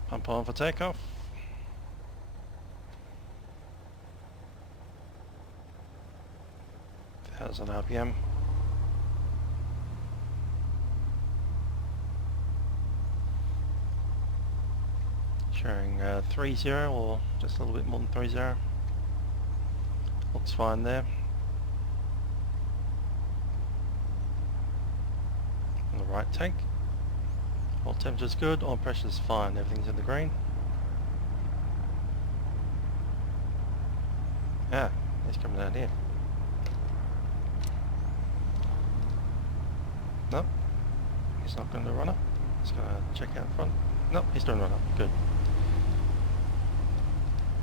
Pump on for takeoff. How's an RPM? Showing 30 or just a little bit more than 30. Looks fine there. On the right tank. Oil temperature's good, oil pressure's fine, everything's in the green. Ah, he's coming down here. Nope, he's not going to run up. He's going to check out front. Nope, he's doing run up, good.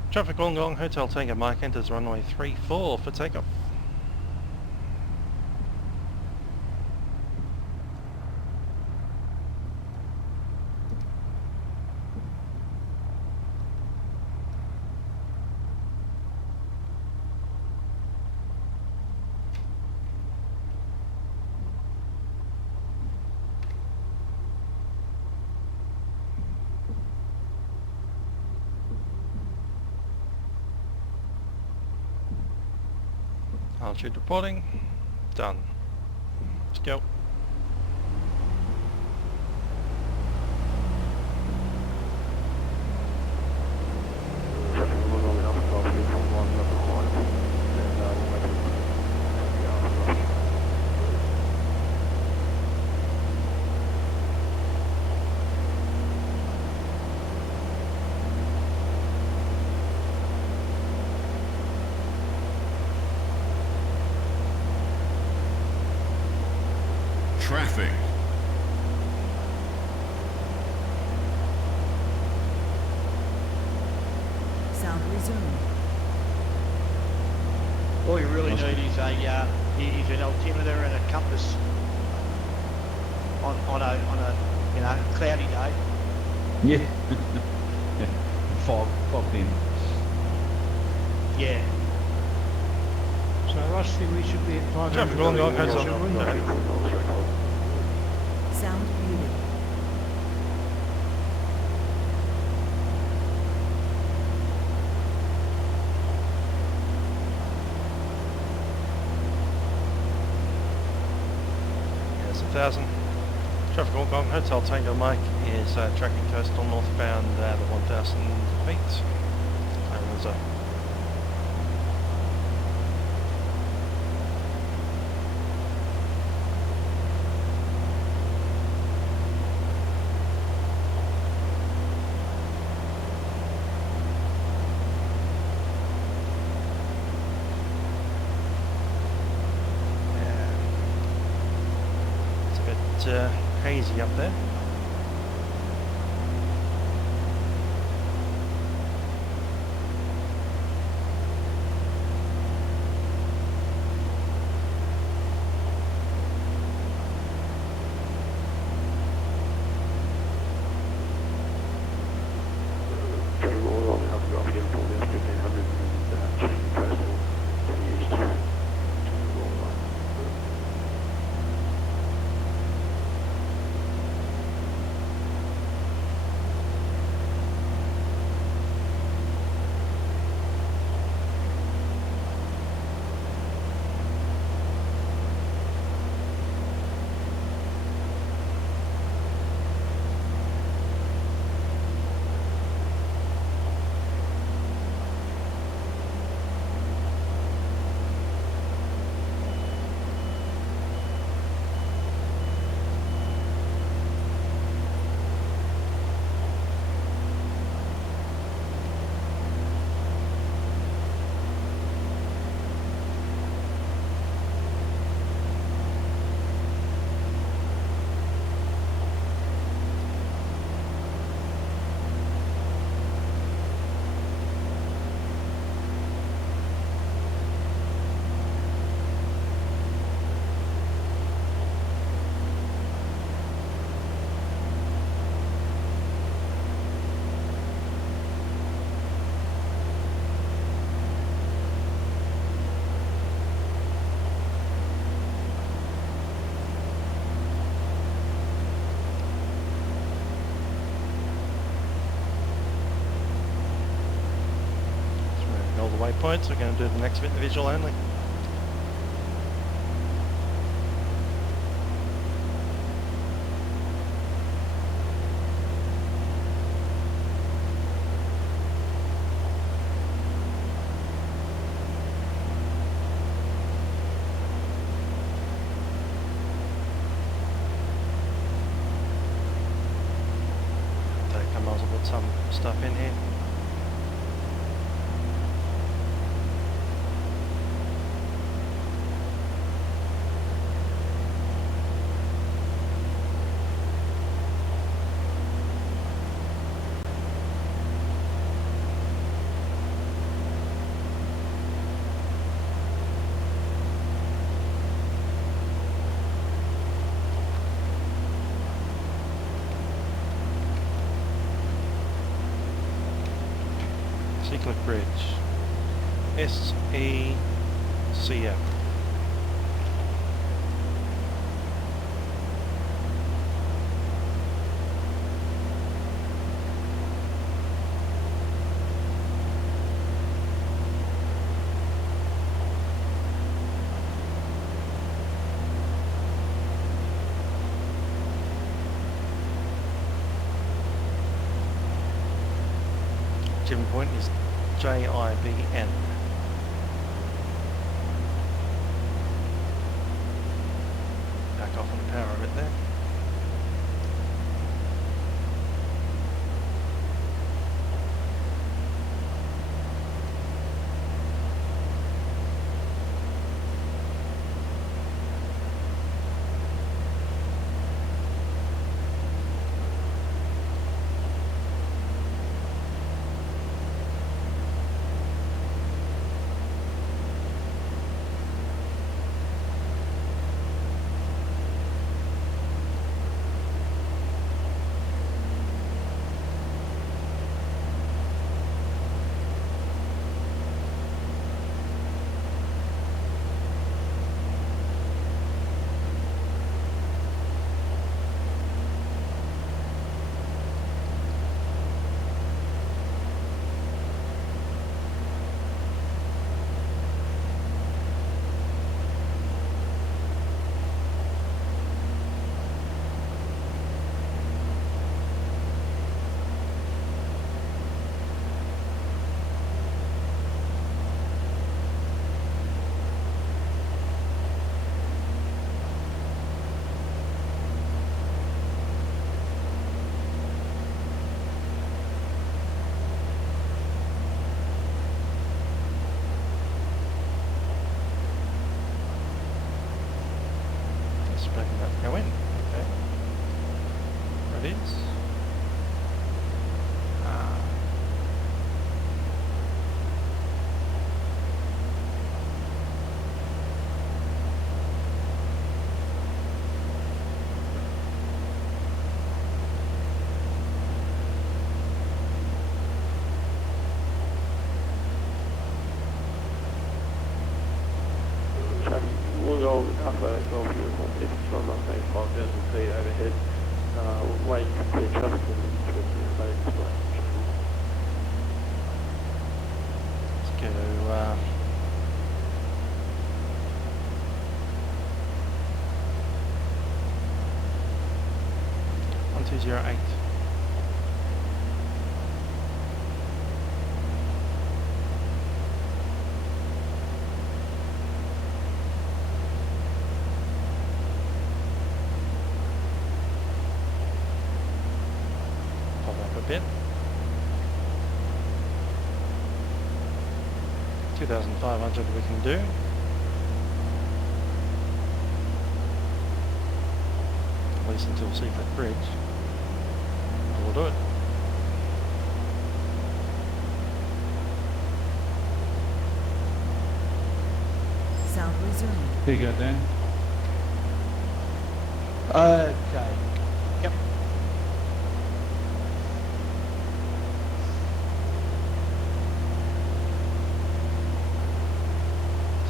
Traffic Wollongong, Hotel Tango Mike enters runway 34 for takeoff. Altitude reporting, done. Let's go. Traffic. Sound resumed. All you really need is an altimeter and a compass on a cloudy day. Yeah. Yeah. Fogged in. Yeah. So Rusty, we should be at 500. Traffic Wollongong, Hotel window. Sound muted. There's 1,000. Traffic Wollongong, Hotel Tango Mike is tracking coastal northbound at 1,000 feet. Over the zone. Hazy up there. the waypoints. We're going to do the next bit visual only. I'll put some stuff in here. Seacliff Bridge, SECF. GIbbon Point is GIbbn. Back off on the power a bit there. Go in. Okay. There it is. Wollongong upper Golf Uniform, it's from up 5,000 feet overhead, wake clear traffic and Let's go, 1208. Bit 2,500 we can do. At least until Seacliff Bridge. We'll do it. Sound resumed. Here you go, Dan. Okay. Yep.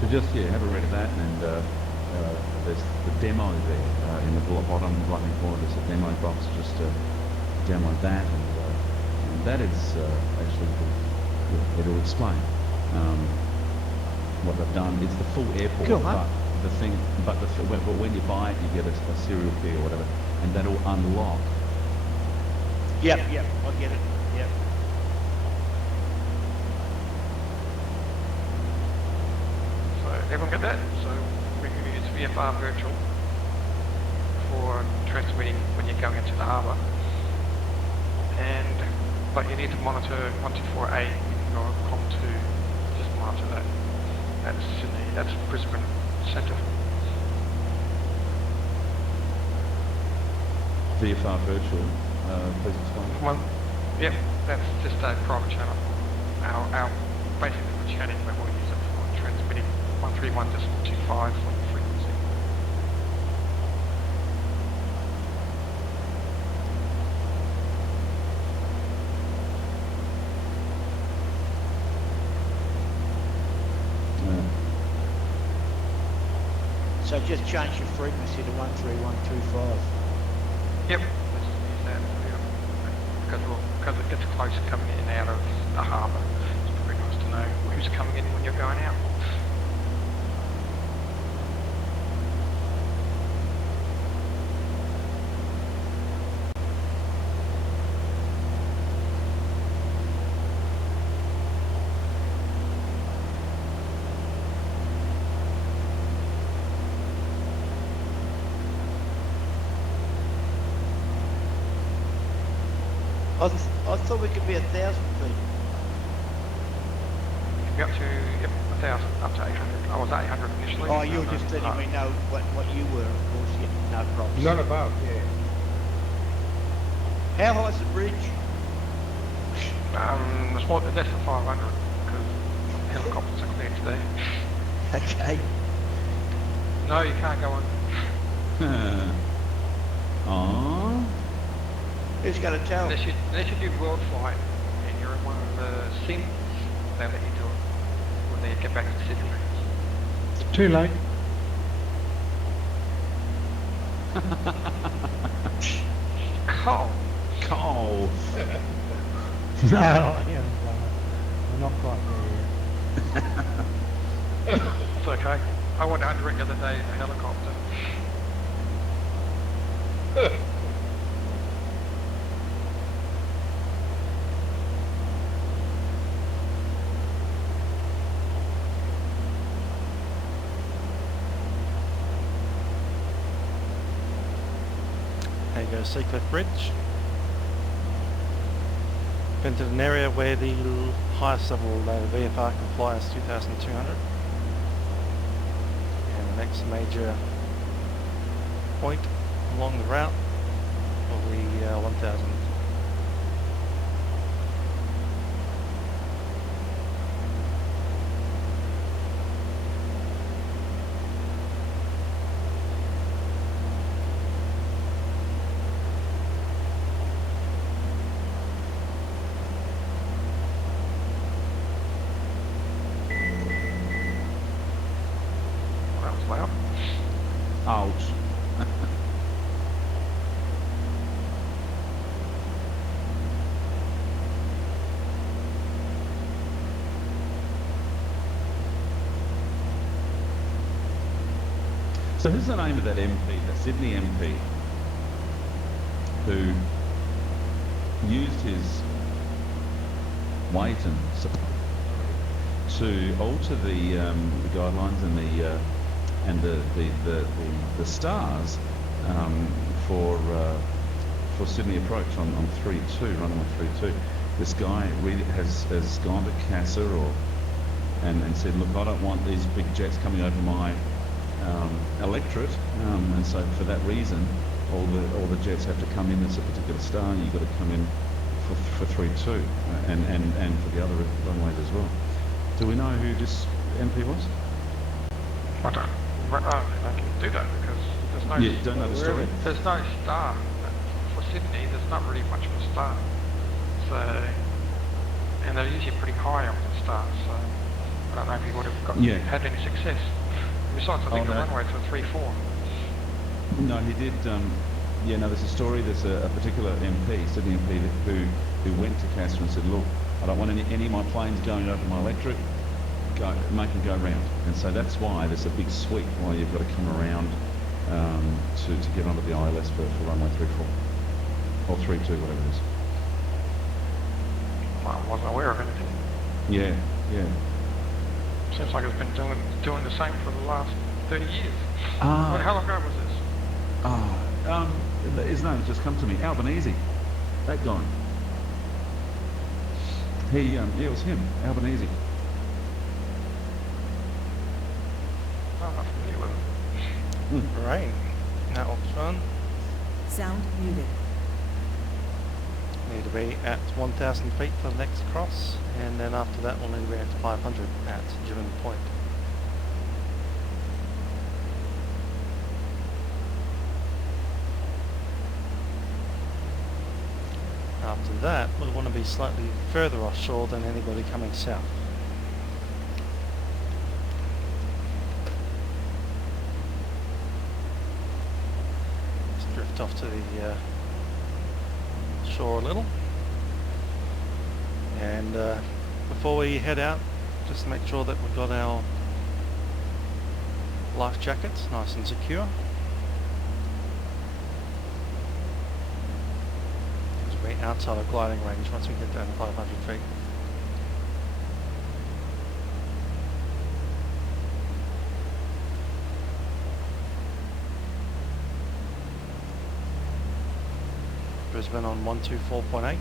So just, yeah, have a read of that, and there's the demo there in the bottom right-hand corner. There's a demo box, just download that, and that is actually, it'll explain what they've done. It's the full airport, Cool, but huh? but when you buy it, you get a serial key or whatever, and that'll unlock. Yep, I get it. Yep. So everyone get that? So we're going to use VFR virtual for transmitting when you're going into the harbour. But you need to monitor 124A in your COM2. Just monitor that. That's Sydney. That's Brisbane Centre. VFR virtual, please explain. Yep, that's just a private channel. Our basically the chatting where we'll use it for transmitting 131.25 for the frequency. So just change your frequency to 13125. Yep, let's use that because it gets closer coming in and out of the harbour. It's very nice to know who's coming in when you're going out. I thought we could be 1,000 feet. Be up to 1,000, up to 800. I was 800 initially. Oh, you were just letting me know what you were, of course. Yeah, no problem. Not above, yeah. How high's the bridge? It's more less than 500 because helicopters are clear today. Okay. No, you can't go on. Aww. Who's going to tell? Unless you do world flight and you're in one of the sims, they'll let you do it when they get back to Sydney. Too late. Cold. Cold. No, I'm not quite there yet. It's okay. I went under it the other day in a helicopter. There you go, Seacliff Bridge. Entered an area where the highest level VFR can fly is 2,200. And the next major point along the route will be 1,000. Loud. Ouch. So who's the name of that MP, that Sydney MP, who used his weight and support to alter the guidelines and the stars for Sydney approach on 32, runway 32. This guy really has gone to CASA and said, look, I don't want these big jets coming over my electorate, and so for that reason, all the jets have to come in as a particular star. You've got to come in for 32 and for the other runways as well. Do we know who this MP was? I don't do that because there's no. You don't know the story? There's no star for Sydney. There's not really much of a star. So, and they're usually pretty high on the stars. So, I don't know if he would have had any success. Besides, I think the runway's a 3-4. No, he did. There's a story. There's a particular MP, Sydney MP, who went to CASA and said, look, I don't want any of my planes going over my electorate. make it go round. And so that's why there's a big sweep, why you've got to come around to get onto the ILS for runway 34 or 32, whatever it is. I wasn't aware of anything. Yeah, yeah. Seems like it's been doing the same for the last 30 years. Ah. How long ago was this? His name just come to me, Albanese. That guy. Yeah, it was him, Albanese. I'm not familiar with it. Right. That looks fun. Sound muted. Need to be at 1,000 feet for the next cross, and then after that we'll need to be at 500 at GIbbon Point. After that, we'll want to be slightly further offshore than anybody coming south. Let's drift off to the shore a little. And before we head out, just make sure that we've got our life jackets nice and secure. Outside of gliding range once we get down to 500 feet. Brisbane on 124.8.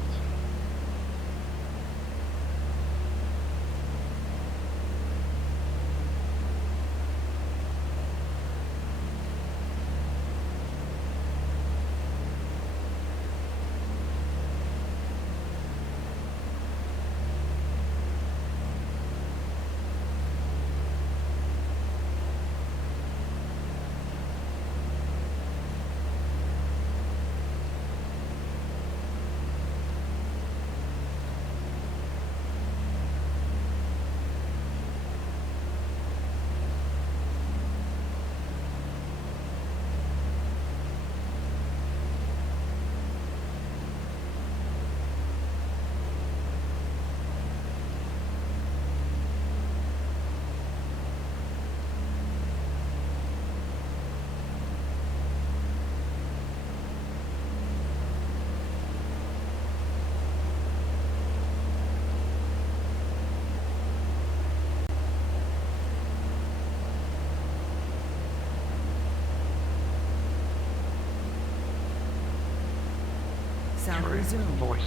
Sound resumed. Voice.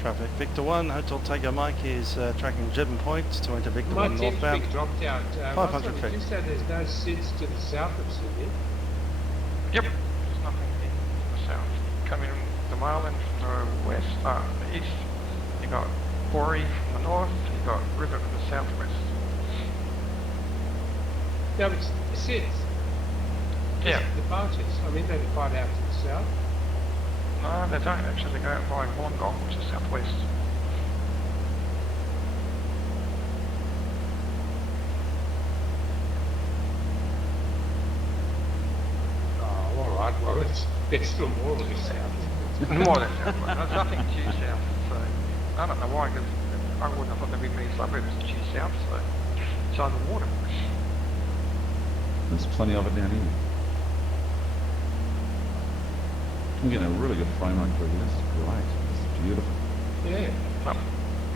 Traffic Victor 1, Hotel Tiger Mike is tracking GIbbon Point to enter Victor 1 northbound. Dropped out. 500 feet. You said there's no SIDS to the south of Sydney. Yep. There's nothing in the south. Coming the Marlin from the west, the east. You got Boree from the north. You got River to the southwest. No, it's SIDS. Yeah. The barges. I mean, they depart out to the south. No, they don't actually. They go out by Wollongong, which is southwest. Oh, all right. Well, it's still more or less south. More or less south. There's nothing due south, so I don't know why, because I wouldn't have thought there'd be many suburbs due south, so it's on the water. There's plenty of it down here. I'm getting a really good frame rate for it. This is great. This is beautiful. Yeah. Well,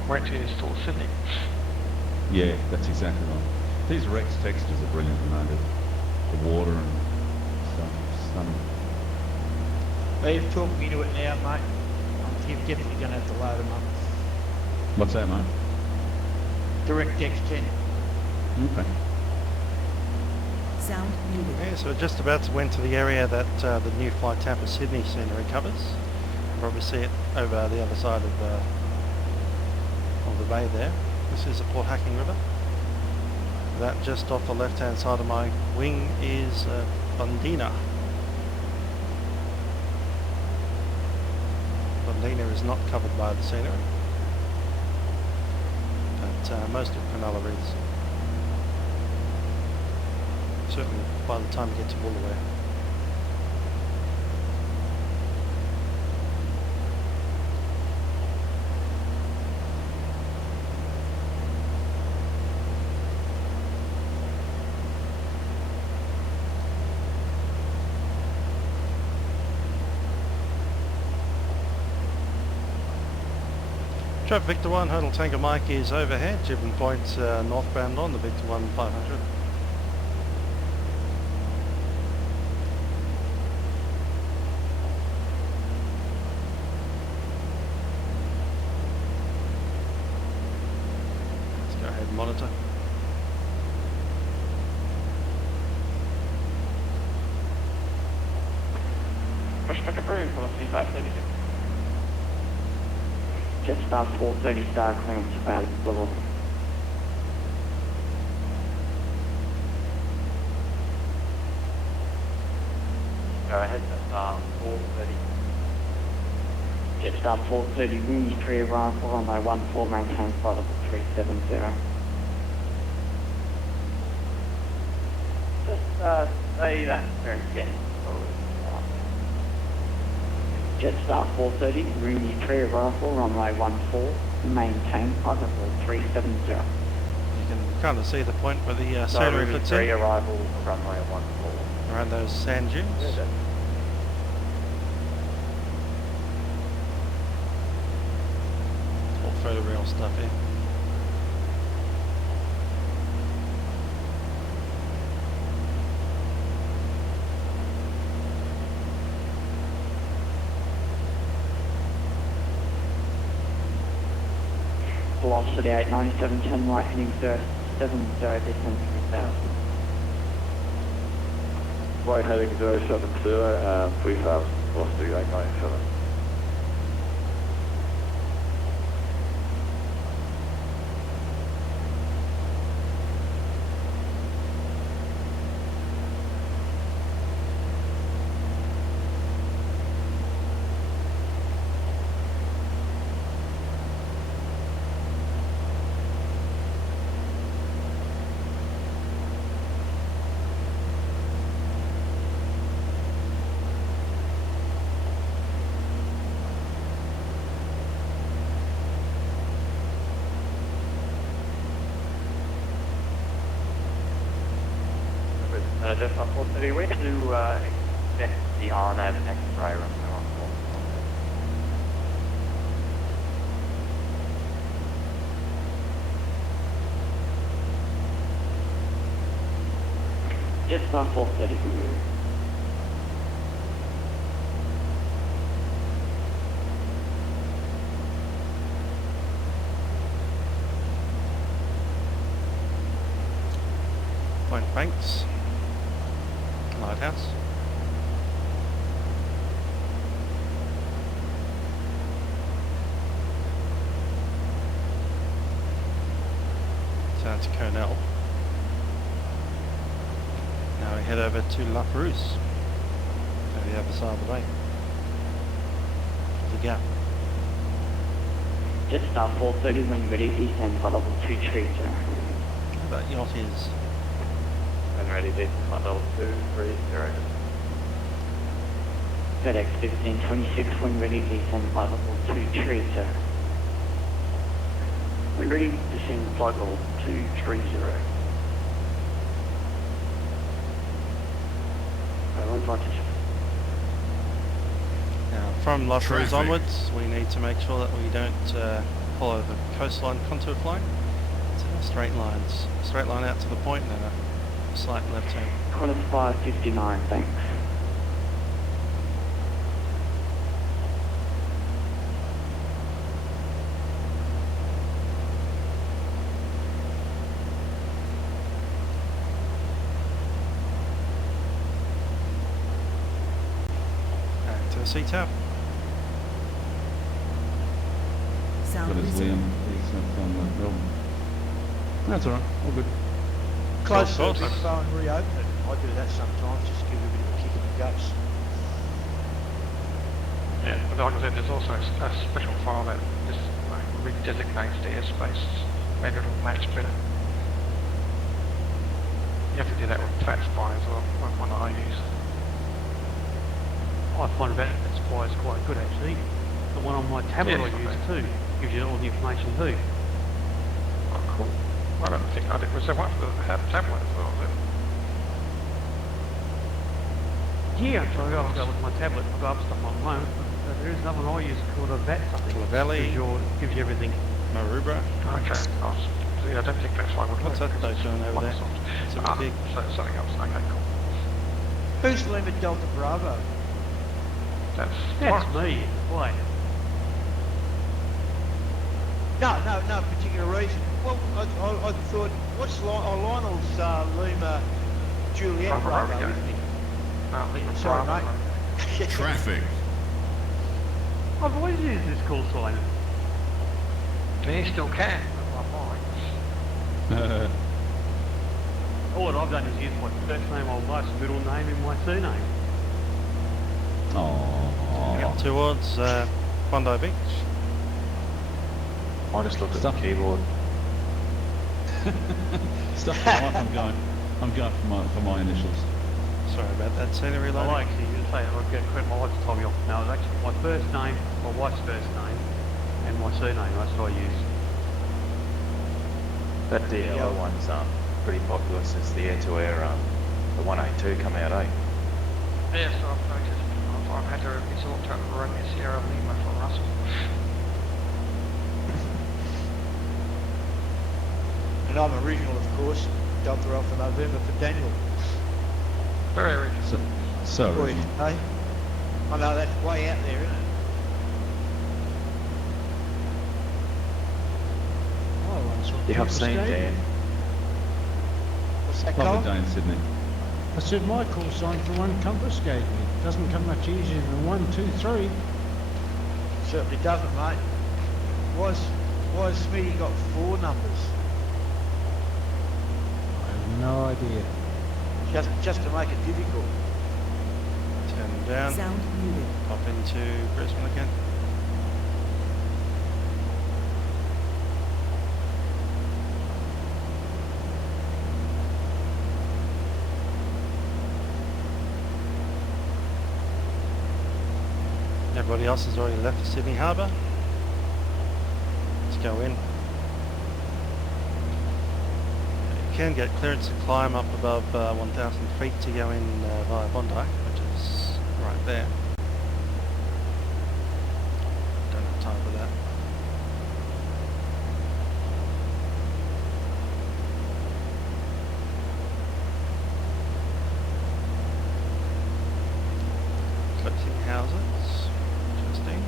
wait till you install Sydney. Yeah, that's exactly right. These Rex textures are brilliant, you know, the water and stuff. Stunning. Well, you've talked me to it now, mate. You're definitely going to have to load them up. What's that, mate? DirectX 10. Okay. Sound muted. Yeah, so we're just about to enter the area that the new Flight Tampa Sydney scenery covers. You'll probably see it over the other side of the bay there. This is the Port Hacking River. That just off the left hand side of my wing is Bundina. Bundina is not covered by the scenery, but most of Cronulla is. Certainly by the time you get to Wollongong. Traffic Victor 1, Hotel Tango Mike is overhead. GIbbon Point northbound on the Victor 1 500. Let's go ahead and monitor. Pushback approved, velocity 536. Jetstar 430 star clearance about level. Go ahead, Jetstar 430. Jetstar 430, wings pre-arrival, runway 14, maintain flight level 370. Just say that very again. Jetstar 430, wings pre-arrival, runway 14, maintain flight level 370. You can kind of see the point where the scenery fits in. Pre-arrival, runway 14. Around those sand dunes. All photo rail stuff here. Velocity 897, right heading 70, distance 3000. Right heading 070, 3000, velocity 897. Just on 430, we to expect the RNAV X-ray runway 14. Just on 430. Point Banks. Lighthouse. So that's Cornell. Now we head over to La Perouse, over the other side of the bay. The gap. Jetstar 430, when ready, descend for level 230. How about yacht is? When ready, descend for level 230. FedEx 1526, when ready, descend for level 230. When ready, descend flight level 230. Now from La Perouse Traffic. onwards, we need to make sure that we don't follow the coastline contour line. It's a straight line out to the point and a slight left turn. Qantas 559, thanks. Back to the CTAP. Sound But it's resumed. Liam, he's from Melbourne. That's alright, all good. Close to Cool. the phone, reopen it. I do that sometimes, just give it a bit of a kick in the guts. Yeah, but like I said, there's also a special file that just redesignates the airspace, made it all match better. You have to do that with FatSpy as well, like one I use. I find that Spy is quite good actually. The one on my tablet Yeah, I use too. Gives you all the information too. Oh, cool. I don't think I did. Was there one for the tablet as well, was it? Yeah, so I'll go with my tablet. I've got other stuff on my phone. there is another one I use called a Vatsim. Claveli. Gives you everything. Maroubra. Okay, I don't think that's why we're What's that boat doing over there? It's a big... So something else. Okay, cool. Who's Lima Delta Bravo? That's me. Why? No particular reason. Well, I thought, what's Lionel's Lima Juliet Bravo, yeah. isn't he? Lima Sorry, Bravo. mate. Traffic. I've always used this call sign. And he still can. All that I've done is use my first name, my last middle name, and my surname. Up towards Bondi Beach. I just looked at the keyboard. Stuff my life, I'm going for my initials. Sorry about that scenery Well, loading. I actually used to say I'd get credit my wife to tell me off. No, it's actually my first name, my wife's first name, and my surname. That's what I use. That DLO one's pretty popular since the air-to-air, the 182 come out, eh? Yes, I've noticed. I've had to resort to Romeo Sierra Lima from Russell. And I'm original, of course. Delta Alpha November for Daniel. Very original. So Boy, original. hey? I know that's way out there, isn't it? You have seen Dan. What's that Lovely called? day in Sydney. I said my call sign for one confiscated me. Doesn't come much easier than 1, 2, 3. Certainly doesn't, mate. Why has Smitty got 4 numbers? I have no idea. Just to make it difficult. Turn down. Sound muted. Pop into Brisbane again. Everybody else has already left Sydney Harbour. Let's go in. You can get clearance to climb up above 1,000 feet to go in via Bondi, which is right there. Don't have time for that. Collecting houses. Interesting.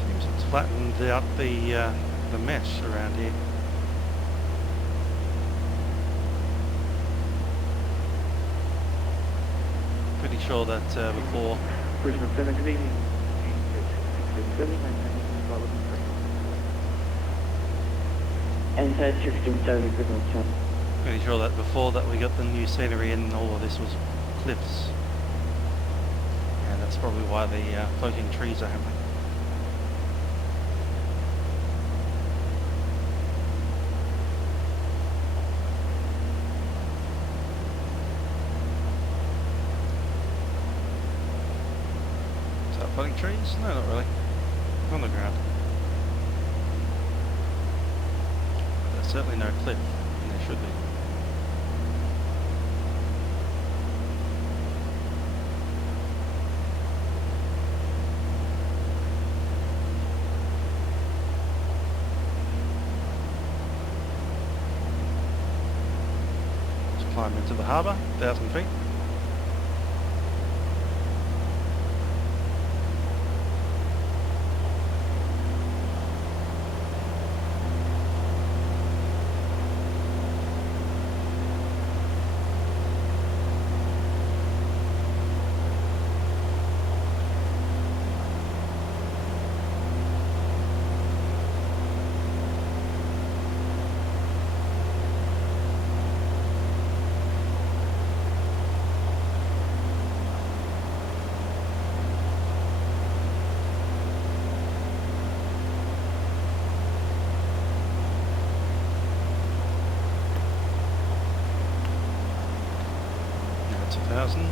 Seems it's flattened out the mesh around here. Pretty sure that before Brisbane Centre, good evening. And so Cherokee Brisbane Centre. Pretty sure that before that we got the new scenery in, all of this was cliffs. And that's probably why the floating trees are happening. Is that floating trees? No, not really. On the ground. There's certainly no cliff, and there should be. Let's climb into the harbour, 1,000 feet. That's 1,000.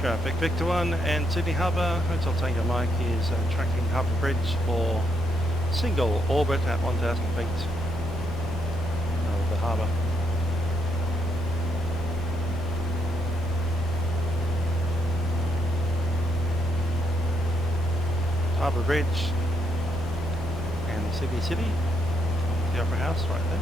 Traffic Victor 1 and Sydney Harbour. Hotel Tango Mike is tracking Harbour Bridge for single orbit at 1,000 feet of the harbour. Harbour Bridge and Sydney City, the Opera House right there.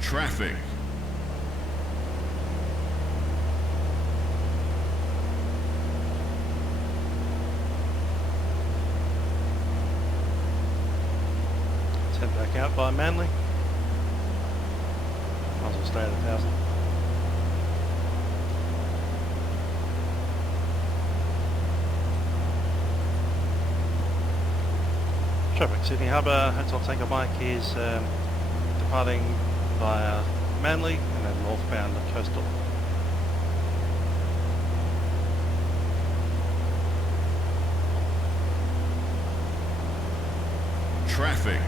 Traffic. Let's head back out by Manly. Might as well stay at 1,000. Traffic Sydney Harbour, Hotel Tango Mike is departing via Manly and then northbound coastal. Traffic.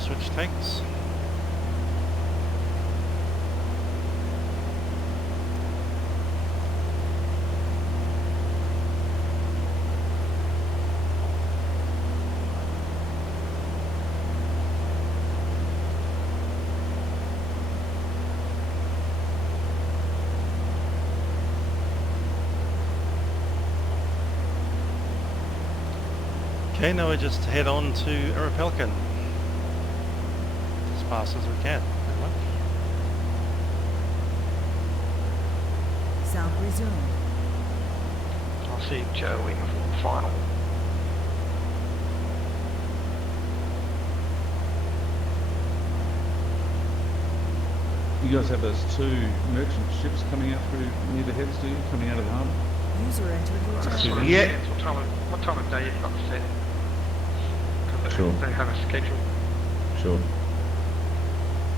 Switch tanks. Okay, now we just head on to Aeropelican. Fast as we can. Sound resumed. I'll see Joe in the final. You guys have those two merchant ships coming out through near the heads, do you? Coming out of the harbour? User entered your channel. Yeah. What time of day you've got set? Because Sure. they have a schedule. Sure.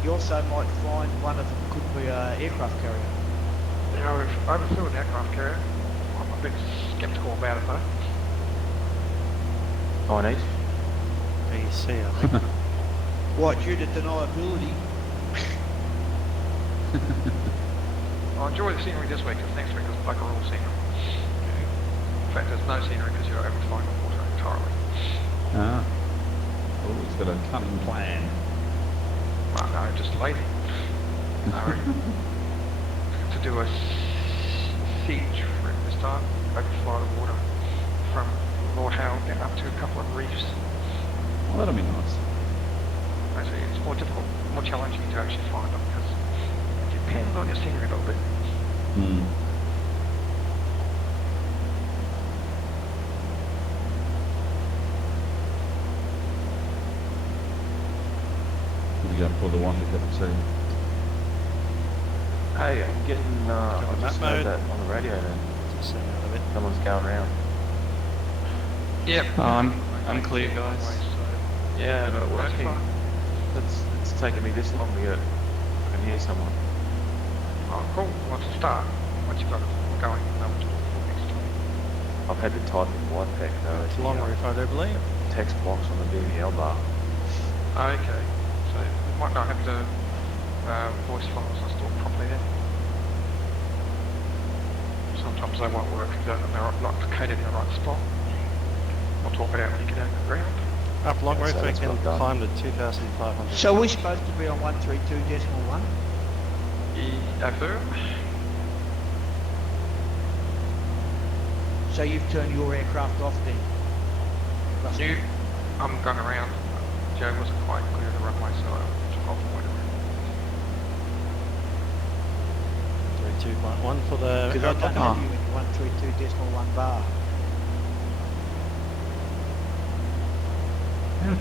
You also might find one of them could be an aircraft carrier. You know, if I overflew an aircraft carrier, I'm a bit sceptical about it though. Oh, nice. BC, I think. What, due to deniability? I enjoy the scenery this week, because next week is like a raw scenery. In fact, there's no scenery because you're overflying the water entirely. Ah. Oh, it's got a cunning plan. Well, no, just lazy. No. To do a siege trip this time, overfly the water from Lord Howe down up to a couple of reefs. Well, that'll be nice. Actually, it's more difficult, more challenging to actually find them because it depends on your scenery a little bit. Hmm. We go pour the wife a cup of tea. Hey, I'm getting, I just map heard mode. that on the radio then. Just send out of it. Someone's going round. Yep. I'm clear, guys. Yeah, but working. It's taken me this long to get, I can hear someone. Oh, cool. What's the start? Once you've got it going, know what to look for next time. I've had to type in white pack though. It's Long Reef, I do believe. Text box on the BBL bar. Okay. So you might not have the voice files installed properly then. Sometimes they won't work if they're not located in the right spot. We'll talk it out when you get out of the ground. Up Long Reef, so we that's can well done. climb to 2,500. So we're supposed to be on 132.1? Affirm. So you've turned your aircraft off then? You, I'm going around. Joe wasn't quite clear of the runway, so I took off and went around. 32.1 for the... Because I don't have you in 132.1 bar. How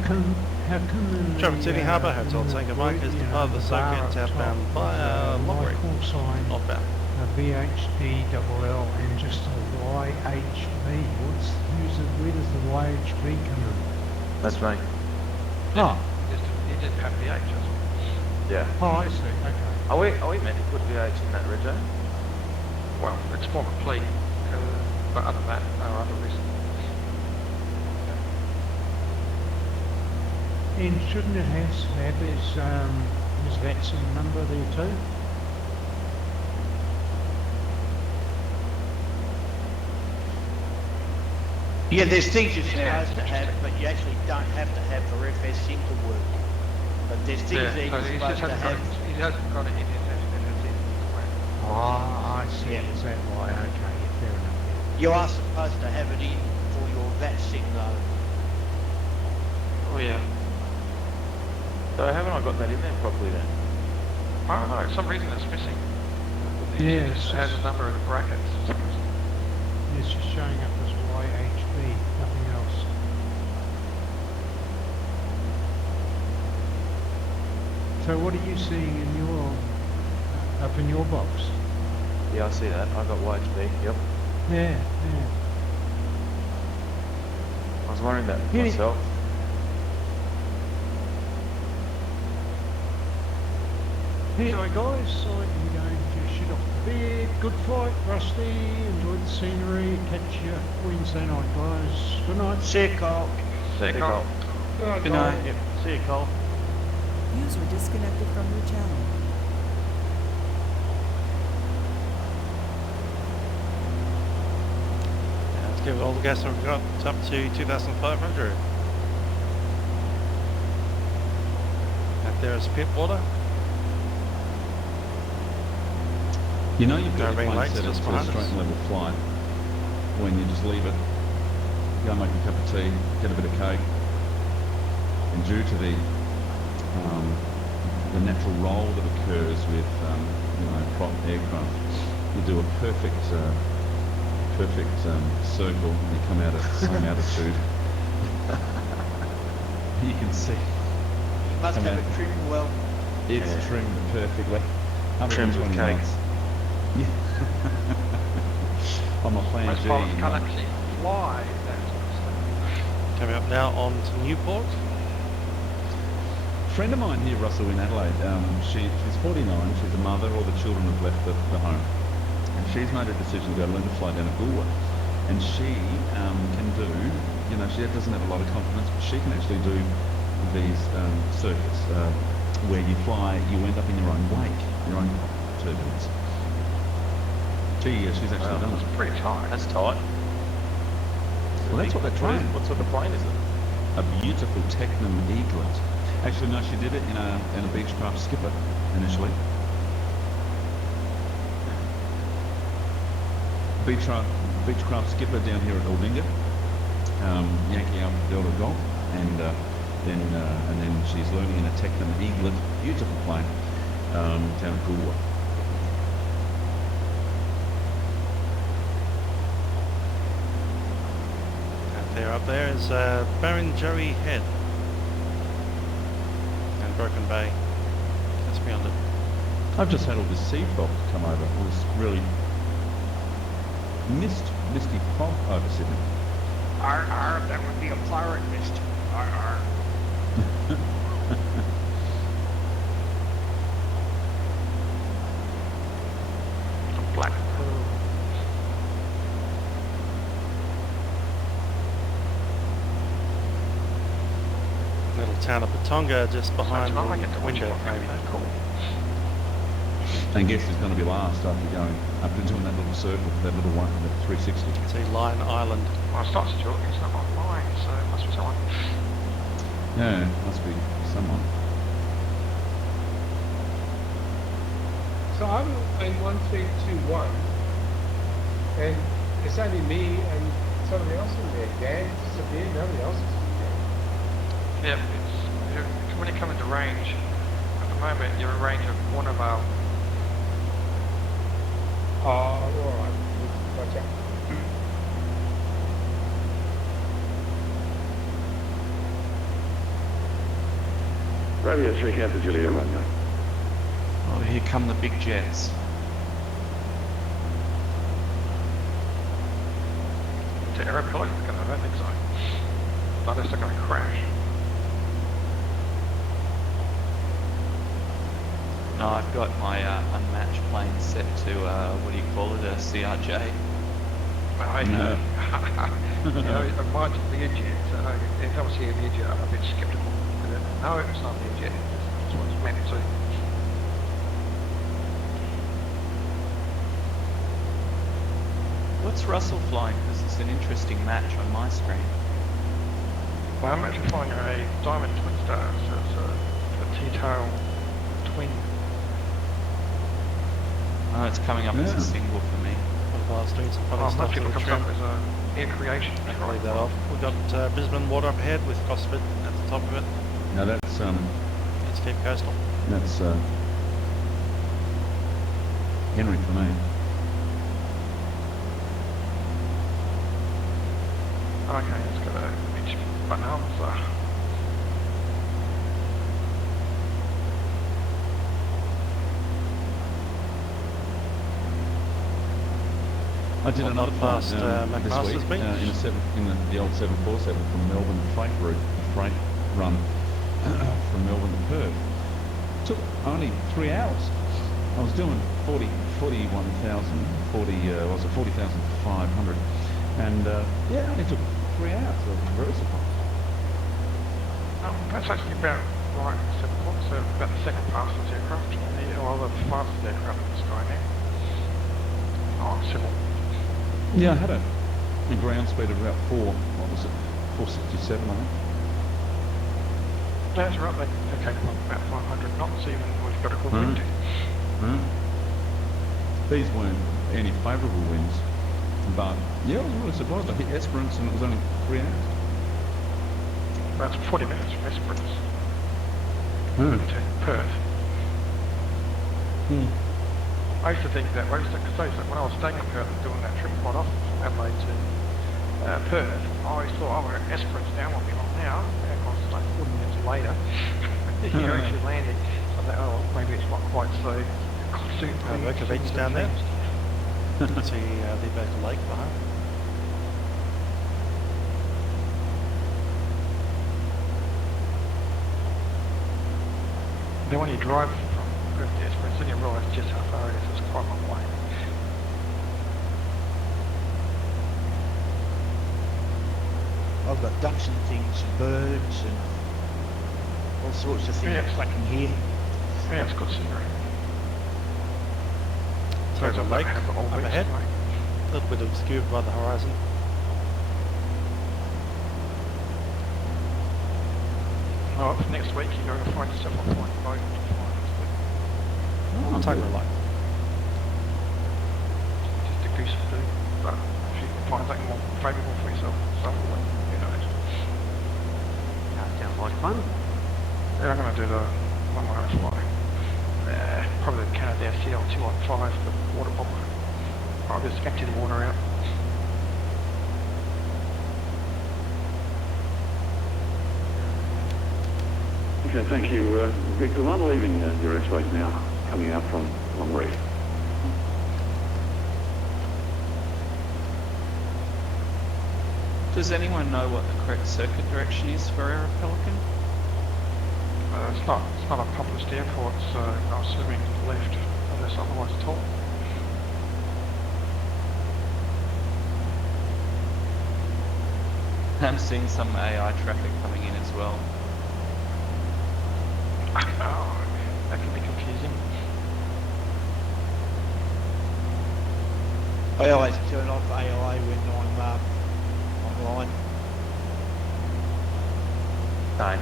come Traffic City Harbour Hotel Tanker Mike is depart of the circuit southbound via Long Reef. call sign, Northbound. a VH-HTM and just a YHB. Where does the YHB come in? That's me. Oh, You didn't have the H, Yeah. oh, I see, okay. Are we meant to put VH in that, Rego? well, it's more complete, but other than that, no other reason. And shouldn't it have his Vatsim number there too? Yeah, there's things you're supposed to have, but you actually don't have to have for FS SIM to work. But there's things that you're he supposed to have. He hasn't got it in his Ah, I see. Yeah. Is that why? Okay, yeah, fair enough. You are supposed to have it in for your Vatsim though. Oh yeah. So haven't I got that in there properly then? I don't know, for some reason it's missing. Yeah, It it's just has a just- number of the brackets. It's just showing up as YHB, nothing else. So what are you seeing in your up in your box? Yeah, I see that. I got YHB. Yep. Yeah. I was wondering that Yeah. myself. Anyway guys, I'm going to shoot off the bed. Good flight, Rusty. Enjoy the scenery. Catch you Wednesday night, guys. Good night. See you, Carl. Second. Good night. Yep. See you, Cole. User disconnected from your channel. Let's give all the gas that we've got up to 2,500. Out there is pit water. You know you've got No your ring plane lights set up just to a behind us. straight and level flight when you just leave it, go make a cup of tea, get a bit of cake, and due to the natural roll that occurs with prop aircraft, you do a perfect circle and you come out at the same altitude. You can see You must Come have out. it trimmed well. it's trimmed perfectly. Trimmed with 120 cake. knots. Yeah. On my plan Most G. pilots can't actually fly that sort of stuff. Coming up now on to Newport. A friend of mine here, Russell, in Adelaide, she's 49, she's a mother, all the children have left the home. And she's made a decision to go learn to fly down at Goolwa. And she can do, she doesn't have a lot of confidence, but she can actually do these circuits where you fly, you end up in your own wake, your own turbulence. She's actually done it. It's pretty tight. That's tight. Well, that's what they're trying. What sort of plane is it? A beautiful Technam Eaglet. Actually, no, she did it in a Beechcraft Skipper initially. Beechcraft Skipper down here at Aldinga, Yankee Alpha Delta Golf, and then she's learning in a Technam Eaglet, beautiful plane, down at Goolwa. Up there is Barrenjoey Head. And Broken Bay, just beyond it. I've just had all this sea fog come over. It was really misty fog over Sydney. That would be a pirate mist. Black pearl. Little town of Batonga just behind So it's not like it's the a window, maybe. Cool. And guess who's going to be last after going up and doing that little circle, that little one, that 360. See Lion Island. Well, it's not Stuart, it's not on mine, so it must be someone. Yeah, must be someone. So I'm in 1321, and it's only me and somebody else in there. Dan disappeared, nobody else is in there. Yeah, when you come into range, at the moment you're in range of one of our. Oh, alright, gotcha. Radio 3 Captain Juliet, Romeo. Oh, here come the big jets. To Aeropelican, I don't think so. Unless they're going to crash. No, I've got my unmatched plane set to, what do you call it, a CRJ. No. You know, it might be a jet, so if I see a jet, I'm a bit sceptical. No, it's not a jet. That's what it's meant to. What's Russell flying? Because it's an interesting match on my screen. Well, I'm actually flying a Diamond Twin Star, so it's a T-tail twin. Oh, it's coming up as a single for me. Well, it's doing some funny Oh, stuff lucky to it the comes trim. up as a air creation. I'll leave that off. We've got Brisbane water up ahead with Gosford at the top of it. No, that's Cape Coastal. Henry for me. Okay, let's go to each button answer. I did Not another flight past this McMaster's week Beach. in the old 747 from Melbourne freight route, freight run from Melbourne to Perth. Took only 3 hours. I was doing 40,500, and yeah, it only took 3 hours. I was very surprised. That's actually about right. So about the second fastest aircraft, or the fastest aircraft in the sky now. Oh, civil. Yeah, I had a ground speed of about 467, I think. That's right, they're capable of about 500 knots even we've got a good wind. These weren't any favourable winds, but yeah, I was really surprised. I hit Esperance and it was only 3 hours. That's 40 minutes from Esperance to Perth. I used to think that way, because when I was staying in Perth and doing that trip quite often from Adelaide to Perth, I always thought, oh, Esperance now won't be long now. And of course, it's like 40 minutes later, you're actually landing. So I thought, oh, maybe it's not quite so soon. Worker Beach down there. See the Baker Lake behind. Then when you drive from Perth to Esperance, then you realise just how far it is. It's quite a long way. I've got ducks and things, and birds, and all sorts of things clacking here. Yeah, it's good scenery. So there's a lake up ahead. A little bit obscured by the horizon. Well, for next week you're going to find yourself a flying boat to fly next week. I'll take a light. Just a goose to do. But if you can find something more favourable for yourself, who knows? That sounds like fun. Yeah, I'm going to do the one where I fly. Probably the Canadair CL215, the water bomber. I'll just empty the water out. Okay, thank you, Victor. I'm leaving your airspace now, coming out from Long Reef. Does anyone know what the correct circuit direction is for Aeropelican? It's not a published airport, so I'm assuming left, unless otherwise told. I'm seeing some AI traffic coming in as well. Oh, that can be confusing. I always turn off AI when I'm online. Fine.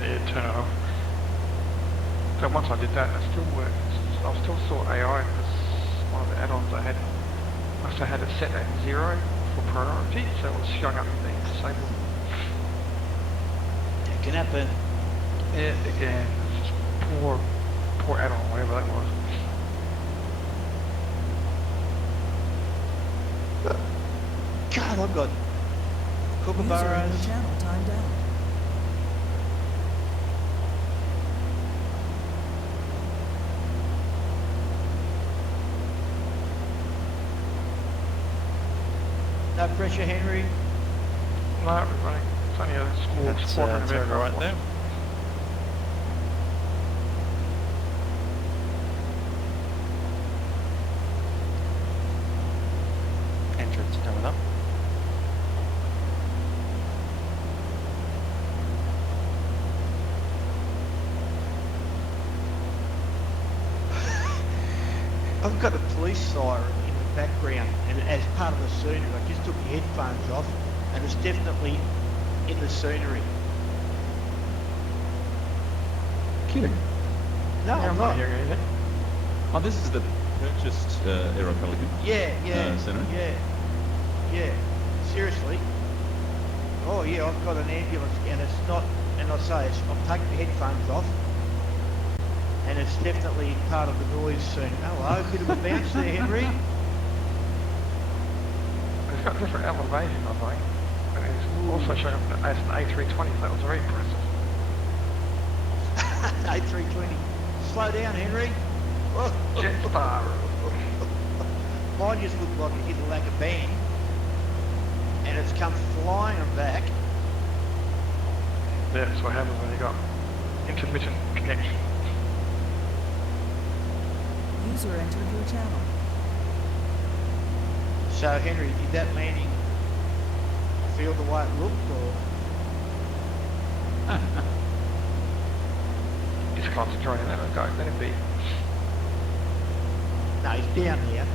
Yeah, turn it off. So once I did that, it still worked. I still saw AI as one of the add-ons I had. I also had it set at 0 for priority, so it was showing up as being disabled. It can happen. Yeah, again, it's just poor add-on, whatever that was. God, I've got User in kookaburras. the channel timed out. No pressure, Henry. No, we're running. It's only a small That's squadron of turn aircraft. right there. Entrance coming up. I've got a police siren in the background, and as part of the scenery, I just took the headphones off, and it's definitely in the scenery. Kidding. No, Yeah, I'm not not. hearing anything. Oh, this is the purchased Aeropelican. Yeah, Senator? yeah. Seriously. Oh yeah, I've got an ambulance, and it's not. And I say, I'm taking the headphones off, and it's definitely part of the noise scene. Hello, bit of a bounce there, Henry. It's got different elevation, I think. And it's also showing up as an A320, so that was very impressive. A320. Slow down, Henry. Oh. Jetstar. Mine just looked like it hit like a bang, and it's come flying back. That's what happens when you got intermittent connection. User entered your channel. So, Henry, did that meaning feel the way it looked, or? He's concentrating on that guy, let him be. No, he's down here.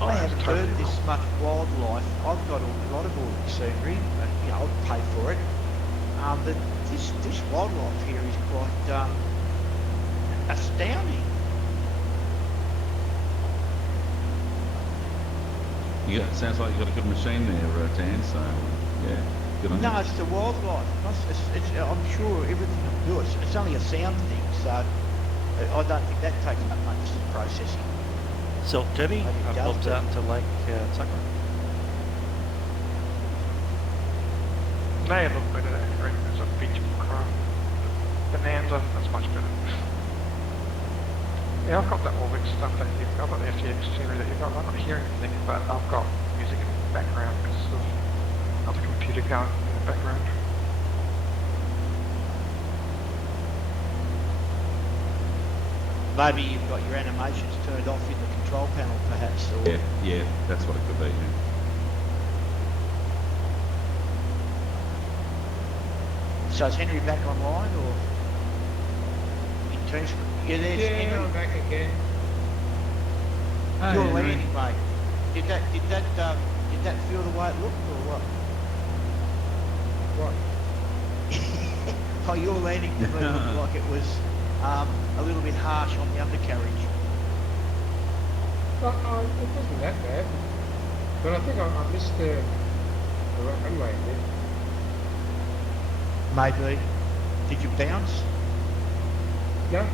I haven't heard this much wildlife. I've got a lot of all the scenery, but, you know, I'd pay for it. But this wildlife here is quite astounding. Sounds like you've got a good machine there, Dan, so yeah, good on No, you. it's the wildlife. I'm sure everything will do it. It's only a sound thing, so I don't think that takes that much processing. Silk Jetty Maybe it does, bobs but- out to Lake Tucker. They look better than as a beach craft. Bonanza, that's much better. Yeah, I've got that orbit stuff that you've got. I've got the FTX scenery that you've got. I'm not hearing anything, but I've got music in the background because of another computer going in the background. Maybe you've got your animations turned off in the control panel, perhaps. Or Yeah, that's what it could be. Yeah. So is Henry back online, or in terms of you there, Yeah, Henry? I'm back again. You're landing, mate. Did that feel the way it looked, or what? What? Oh, your landing to me looked like it was a little bit harsh on the undercarriage. Well, it wasn't that bad. But I think I missed the runway there. Maybe. Did you bounce? No,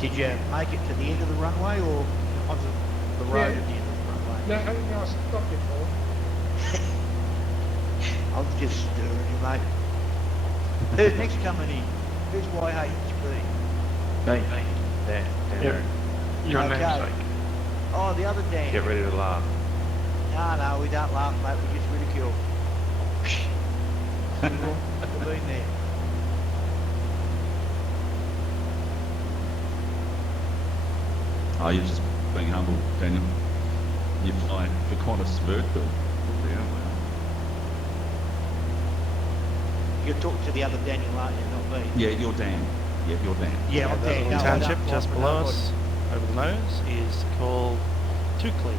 Did you make it to the end of the runway or on the road Yeah. at the end of the runway? no, I stopped before. I'm just stirring you, mate. Who's next coming in? Who's YHB? Me. There. Yep. Your Okay. namesake. Oh, the other Dan. Get ready to laugh. No, we don't laugh, mate. We just ridicule. We've been there. Oh, you're just being humble, Daniel. You fly for Qantas vertical. Yeah, well. You're talking to the other Daniel, aren't you? Not me. Yeah, you're Dan. Yeah, you're Dan. Yeah, I'm The Dan. little No, I township don't just fly for below nobody. us, over the nose, is called Tukley.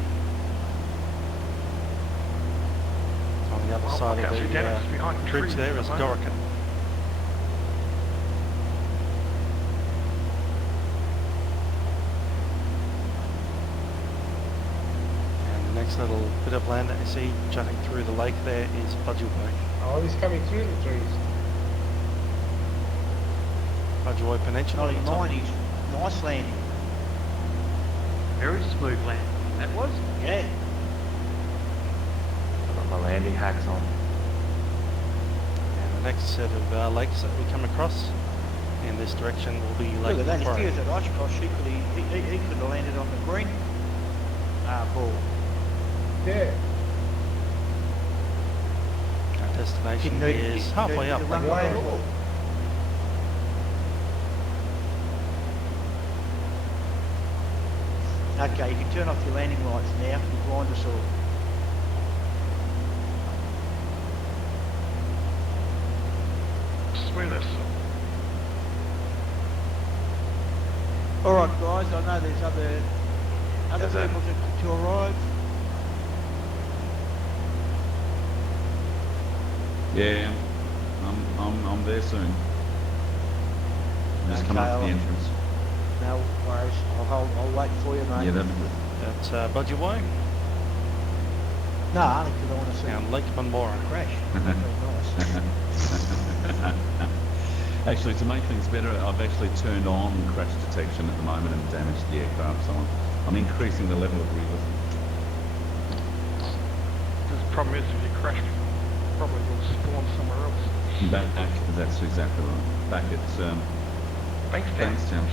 On the other Well, side okay, of so the Dennis is behind the bridge trees there at is the moment. Gorican. And the next little bit of land that you see jutting through the lake there is Budgewoi. Oh, he's coming through the trees. Budgewoi Peninsula. Ollie, on top. mine is nice landing. Very smooth land. That was. Yeah. I've got my landing hacks on. And the next set of lakes that we come across in this direction will be Lake Look at that. If he Macquarie. was at Oshkosh, he could have landed on the green ball. Yeah. Our destination Didn't need- is didn't halfway need up to Lake run away at Macquarie. all. Okay, you can turn off your landing lights now. You blind us all. Smoothest. All right, guys. I know there's other Yes, sir. people to arrive. Yeah, I'm there soon. I'm just coming Okay, up to the I'll- entrance. No worries. I'll wait for you, mate. Yeah, that'd be good. That's Budgewoi No, only because I want to see and Lake Bunbora. the crash. Very nice. Actually, to make things better, I've actually turned on crash detection at the moment and damaged the aircraft, so I'm increasing the level of realism. The problem is if you crash, probably will spawn somewhere else. Back, that's exactly right. Back at Bankstown. Bankstown.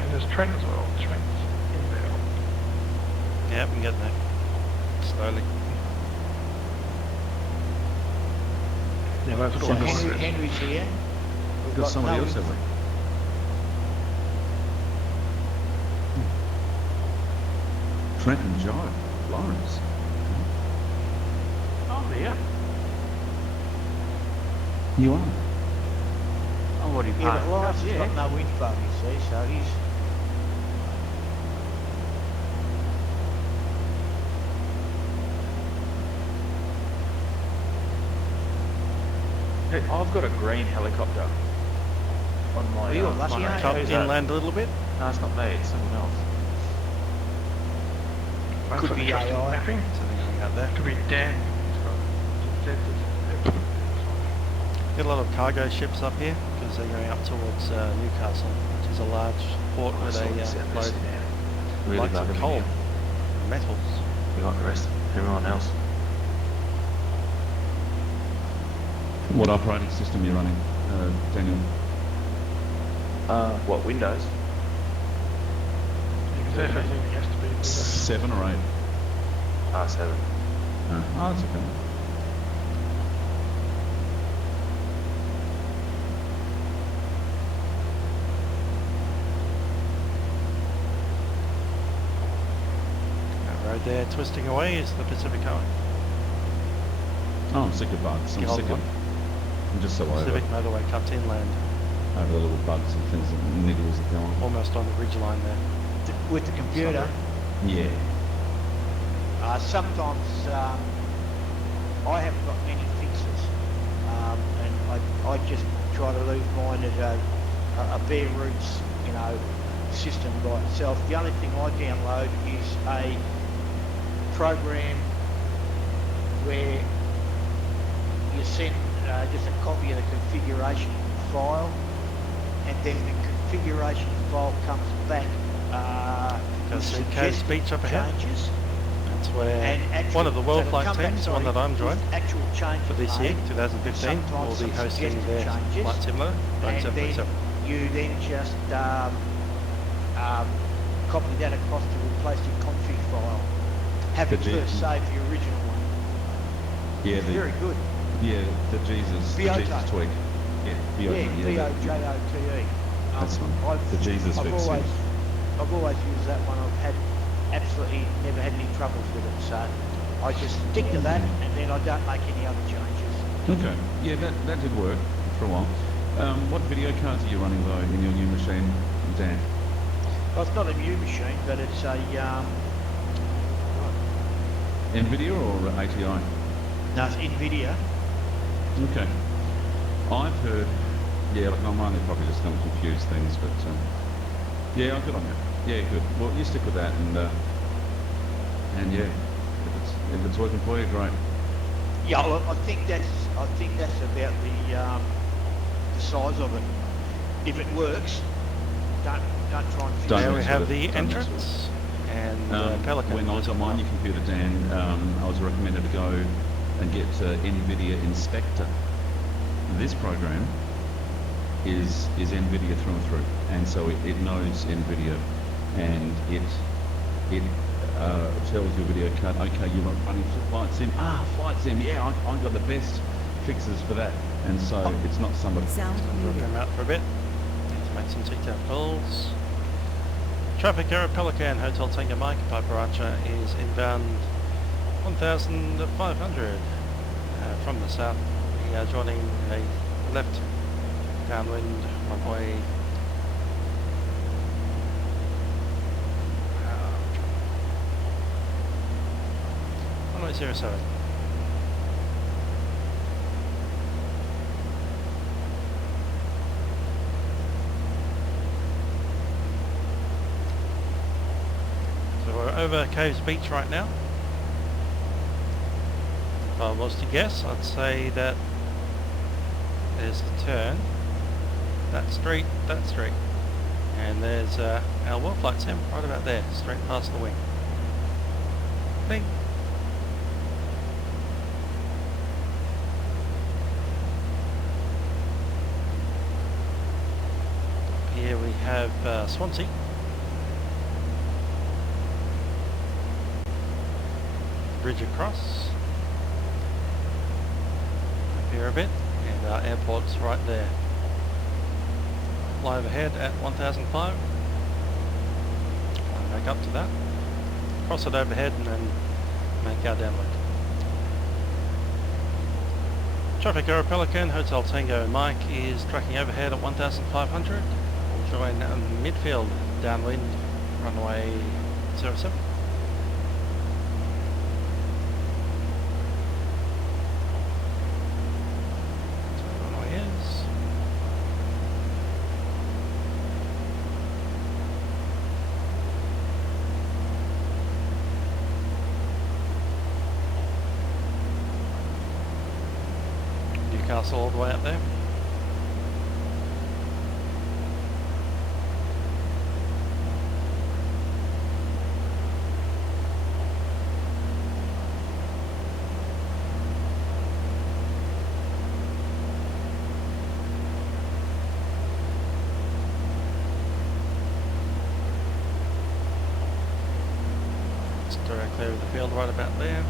And there's Trent as well. Trent's inbound. Yeah, I'm getting there. Slowly. Yeah, those are So all Henry's here. We've Got somebody no else, have we? Trent and Joe, Lawrence. Oh, yeah. You are. Oh, what do you Yeah, but Lawrence has yeah. got no info, you see, so he's... Hey, I've got a green helicopter on my. Are you lucky, my aren't you? Come Who's that? inland a little bit. No, it's not me. It's someone else. That's Could an be interesting AI. mapping. Something going out there. Could be Dan. He's got Z. Get a lot of cargo ships up here because they're going up towards Newcastle, which is a large port where they load Really lots of bugging me coal, now. metals. We like the rest of everyone else. What operating system are you running, Daniel? What, Windows? Because everything has to be Windows. 7 or 8? R7. Oh, that's okay. That road there twisting away is the Pacific Highway. Oh, I'm sick of bugs. I'm The old sick of. one. I'm just so Pacific over motorway cuts inland, the little bugs and things that niggles that go on. almost on the ridge line there. With the computer, Yeah. sometimes I haven't got many fixes, and I just try to leave mine as a bare roots, system by itself. The only thing I download is a program where send just a copy of the configuration file, and then the configuration file comes back with Because the Coast suggested Beach up ahead. changes. That's where And actual, one of the World so Flight they'll come back, teams, the one sorry, that I'm with joined actual changes for this year, made, 2015, will sometimes be some hosting suggested their changes, flight simulator, Boeing and then 737. you then just copy that across to replace your config file. Have it first save the original one. Yeah, It's very good. Yeah, the Jesus tweak. Yeah, VOJOTE. That's one. The Jesus fix. I've always used that one. I've had absolutely never had any troubles with it. So I just stick to that, and then I don't make any other changes. Okay. Yeah, that did work for a while. What video cards are you running though in your new machine, Dan? Well, it's not a new machine, but it's a NVIDIA or ATI? no, it's NVIDIA. Okay. I've heard, yeah, look, I'm only probably just going to confuse things, but yeah, good on you. Yeah, good. Well, you stick with that, and yeah, if it's working for you, great. Yeah, well, I think that's about the size of it. If it works, don't try and figure There out. we have the entrance and Pelican. When I was on my new computer, Dan, I was recommended to go and get NVIDIA Inspector. This program is NVIDIA through and through, and so it knows NVIDIA, and it tells your video card, okay, you're running Flight Sim. Flight Sim, yeah, I got the best fixes for that, and so it's not somebody. Sound Drop muted. them out for a bit. Need to make some seat calls. Traffic Aeropelican, Hotel Tango Mike, Piper Archer is inbound 1,500 from the south. We are joining a left downwind runway. Runway 07. So we're over Caves Beach right now. If I was to guess, I'd say that there's the turn, that street, and there's our World Flight Sim right about there, straight past the wing. Bing. Up here we have Swansea. Bridge across. Up here a bit, and our airport's right there. Fly overhead at 1,005. Fly back up to that. Cross it overhead and then make our downwind. Traffic Aeropelican, Hotel Tango Mike is tracking overhead at 1,500. We'll join midfield downwind, runway 07. Newcastle all the way up there. Just clear of the field right about there.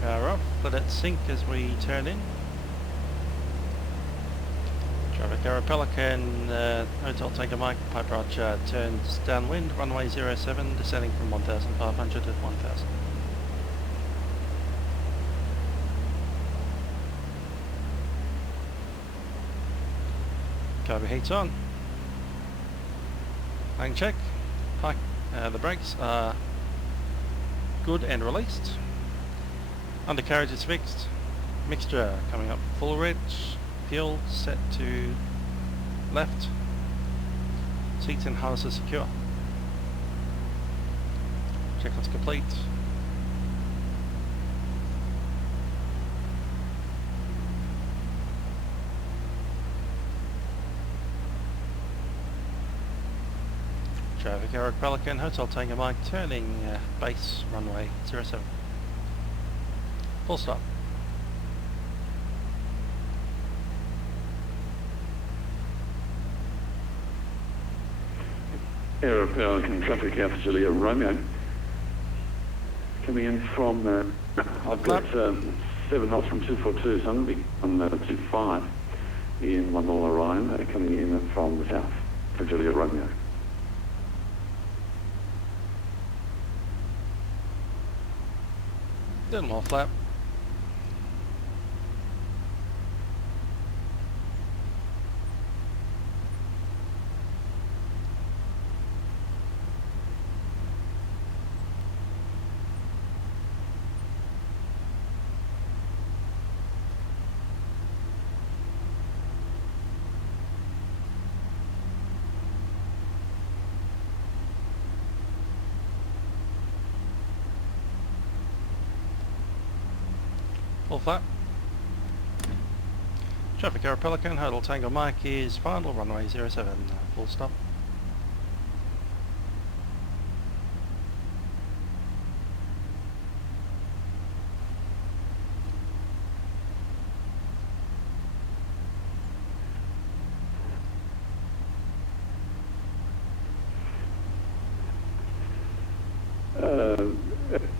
Power off, let it sink as we turn in. Traffic Aeropelican, Hotel Tango Mike, Piper Archer turns downwind, runway 07, descending from 1,500 at 1,000. Cargo heats on. Plane check, The brakes are good and released. Undercarriage is fixed. Mixture coming up full reg. Fuel set to left. Seats and harnesses secure. Checklist complete. Traffic Aeropelican, Hotel Tango Mike, turning base runway 07. Full stop. Aeropelican traffic Alpha Juliet Romeo. Coming in from, I've got 7 knots from 242, so I'm going to be on 25 in One Mile Orion, coming in from the south for Juliet Romeo. Then more flap. Full flap. Traffic Aeropelican, Hotel Tango Mike is final, runway 07, full stop.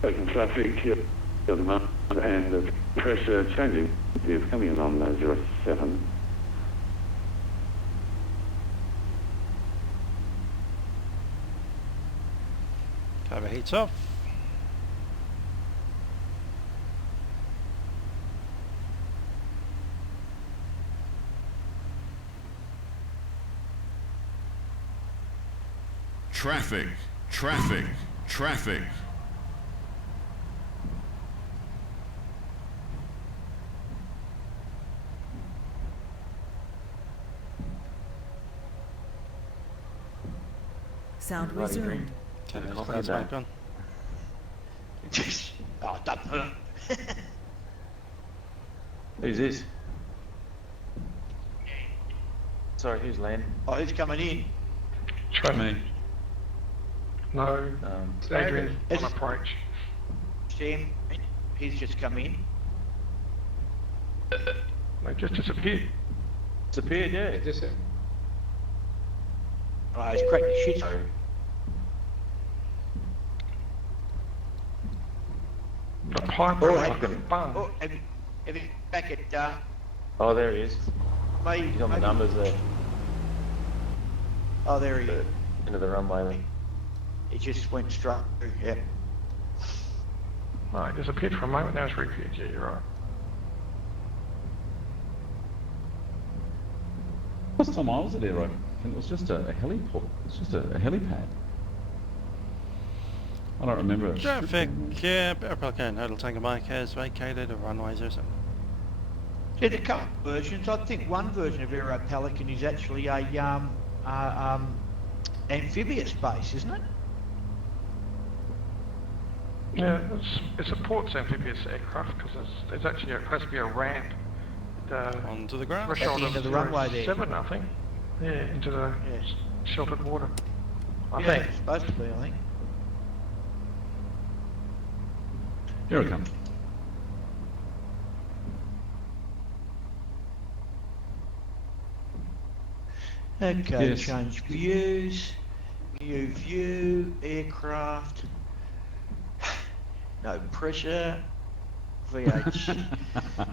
Open traffic here at the moment, and the pressure changing is coming in on 07. Cover heats off. Traffic, traffic, traffic. Sound resumed. Turn those Copy clouds that. back on. Oh, don't hurt. Who's this? Sorry, who's landing? Oh, who's coming in? Me. No, Adrian Is- on approach. Sam, he's just come in. They just disappeared. Disappeared, yeah. Just Oh, he's cracked the shit. Sorry. The pipe Oh, was hey. like a bum. Oh, have you back at, Oh, there he is. maybe, He's on the numbers there. Oh, there he is. Into the runway then. He just went straight through, yeah. No, it disappeared for a moment, now it's reappeared, yeah, you're right. Last time I was at Aero, and it was just a heliport. It's just a helipad. I don't remember. Traffic Aeropelican, Hotel Tango Mike has vacated a runway 07. There's a couple of versions. I think one version of Aeropelican is actually a amphibious base, isn't it? Yeah, it supports amphibious aircraft because there's actually supposed to be a ramp. Onto the ground. Threshold At the end of of the runway there. 7, I think. Yeah, into the Yes. sheltered water. I Yeah, think. it's supposed to be, I think. Here I come. Okay, Yes. change views. New view, aircraft. No pressure. VH.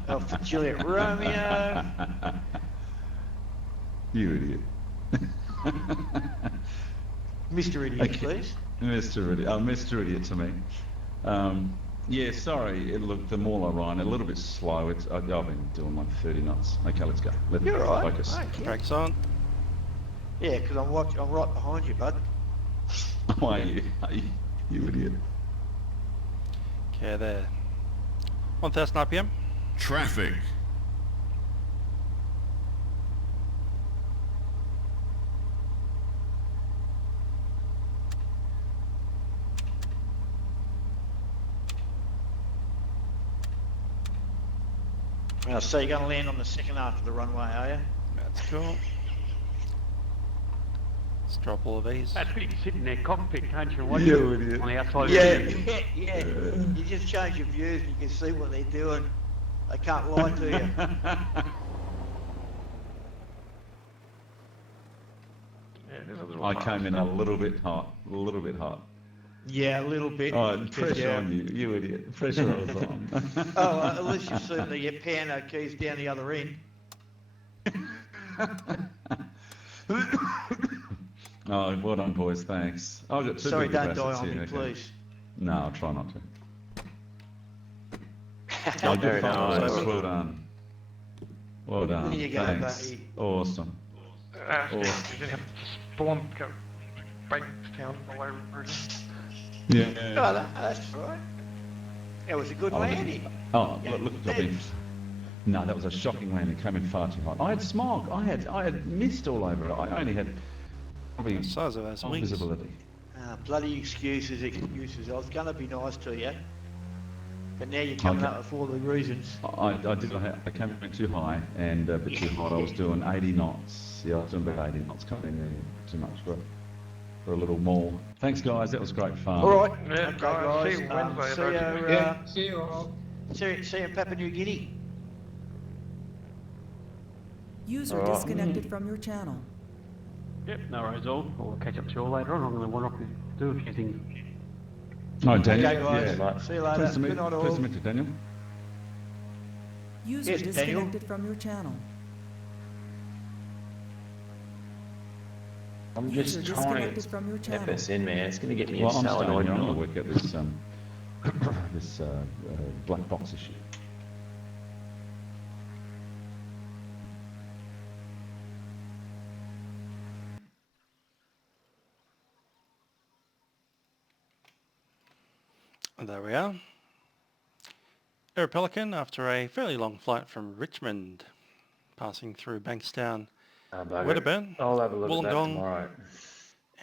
Alpha Juliet Romeo. You idiot. Mr. Idiot, Okay. please. Mr. Idiot. Oh, Mr. Idiot to me. Yeah, sorry. Look, the Mall Orion, a little bit slow. I've been doing like 30 knots. Okay, let's go. Let's You're all right. focus. Okay. Brakes on. Yeah, because I'm right behind you, bud. Why you idiot. Okay, there. 1,000 RPM. Traffic. So you're going to land on the second half of the runway, are you? That's cool. Let's drop all of these. That's good. You sit in their cockpit, can't you? Watch You it idiot. on the outside. Yeah. You just change your views and you can see what they're doing. They can't lie to you. I came in a little bit hot. Yeah, a little bit. Oh, pressure on you idiot. Pressure was on. Oh, at least you've seen the piano keys down the other end. Oh, well done, boys. Thanks. I've got two Sorry, big don't die baskets on here, me, okay. please. No, I'll try not to. Oh, Good very fight. nice. Well done. Well done. There you go, Thanks. buddy. Awesome. You didn't have to spawn, go Bankstown all over Britain. Yeah. Oh, that's right. It was a good landing. Oh, look at the wind. No, that was a shocking landing. Came in far too hot. I had smog. I had mist all over it. I only had probably The size of those wings. visibility. Bloody excuses. I was going to be nice to you. But now you're coming up with all the reasons. I came in too high and a bit too hot. I was doing 80 knots. Yeah, I was doing about 80 knots. Coming in there too much for a little more. Thanks, guys. That was great fun. All right. Yeah, Okay, guys, guys. see you Wednesday. See you all. See you in Papua New Guinea. User disconnected from your channel. Yep, no worries at all. We'll catch up to you all later on. I'm going to want to do a few things. Oh, Daniel. Okay, guys. Yeah. See you later. Pleased to meet Good night, all. pleased to meet you, Daniel. User Yes, Daniel. disconnected from your channel. I'm User just trying disconnected to from your channel. FS in, man. It's going to get me Well, so I'm staying annoyed. here. I'm going to work out this black box issue. And there we are. Aeropelican, after a fairly long flight from Richmond, passing through Bankstown, Wedderburn, I'll have a look at that Wollongong, tomorrow.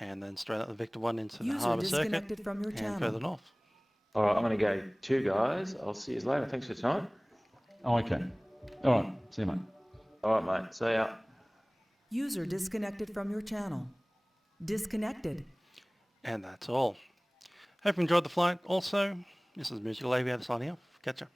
and then straight out the Victor 1 into the User Harbour Circuit, disconnected from your and channel. further north. All right, I'm going to go too, guys. I'll see you later. Thanks for your time. Oh, okay. All right. See you, mate. All right, mate. See ya. User disconnected from your channel. Disconnected. And that's all. Hope you enjoyed the flight also. This is Musical Aviator signing off. Catch ya.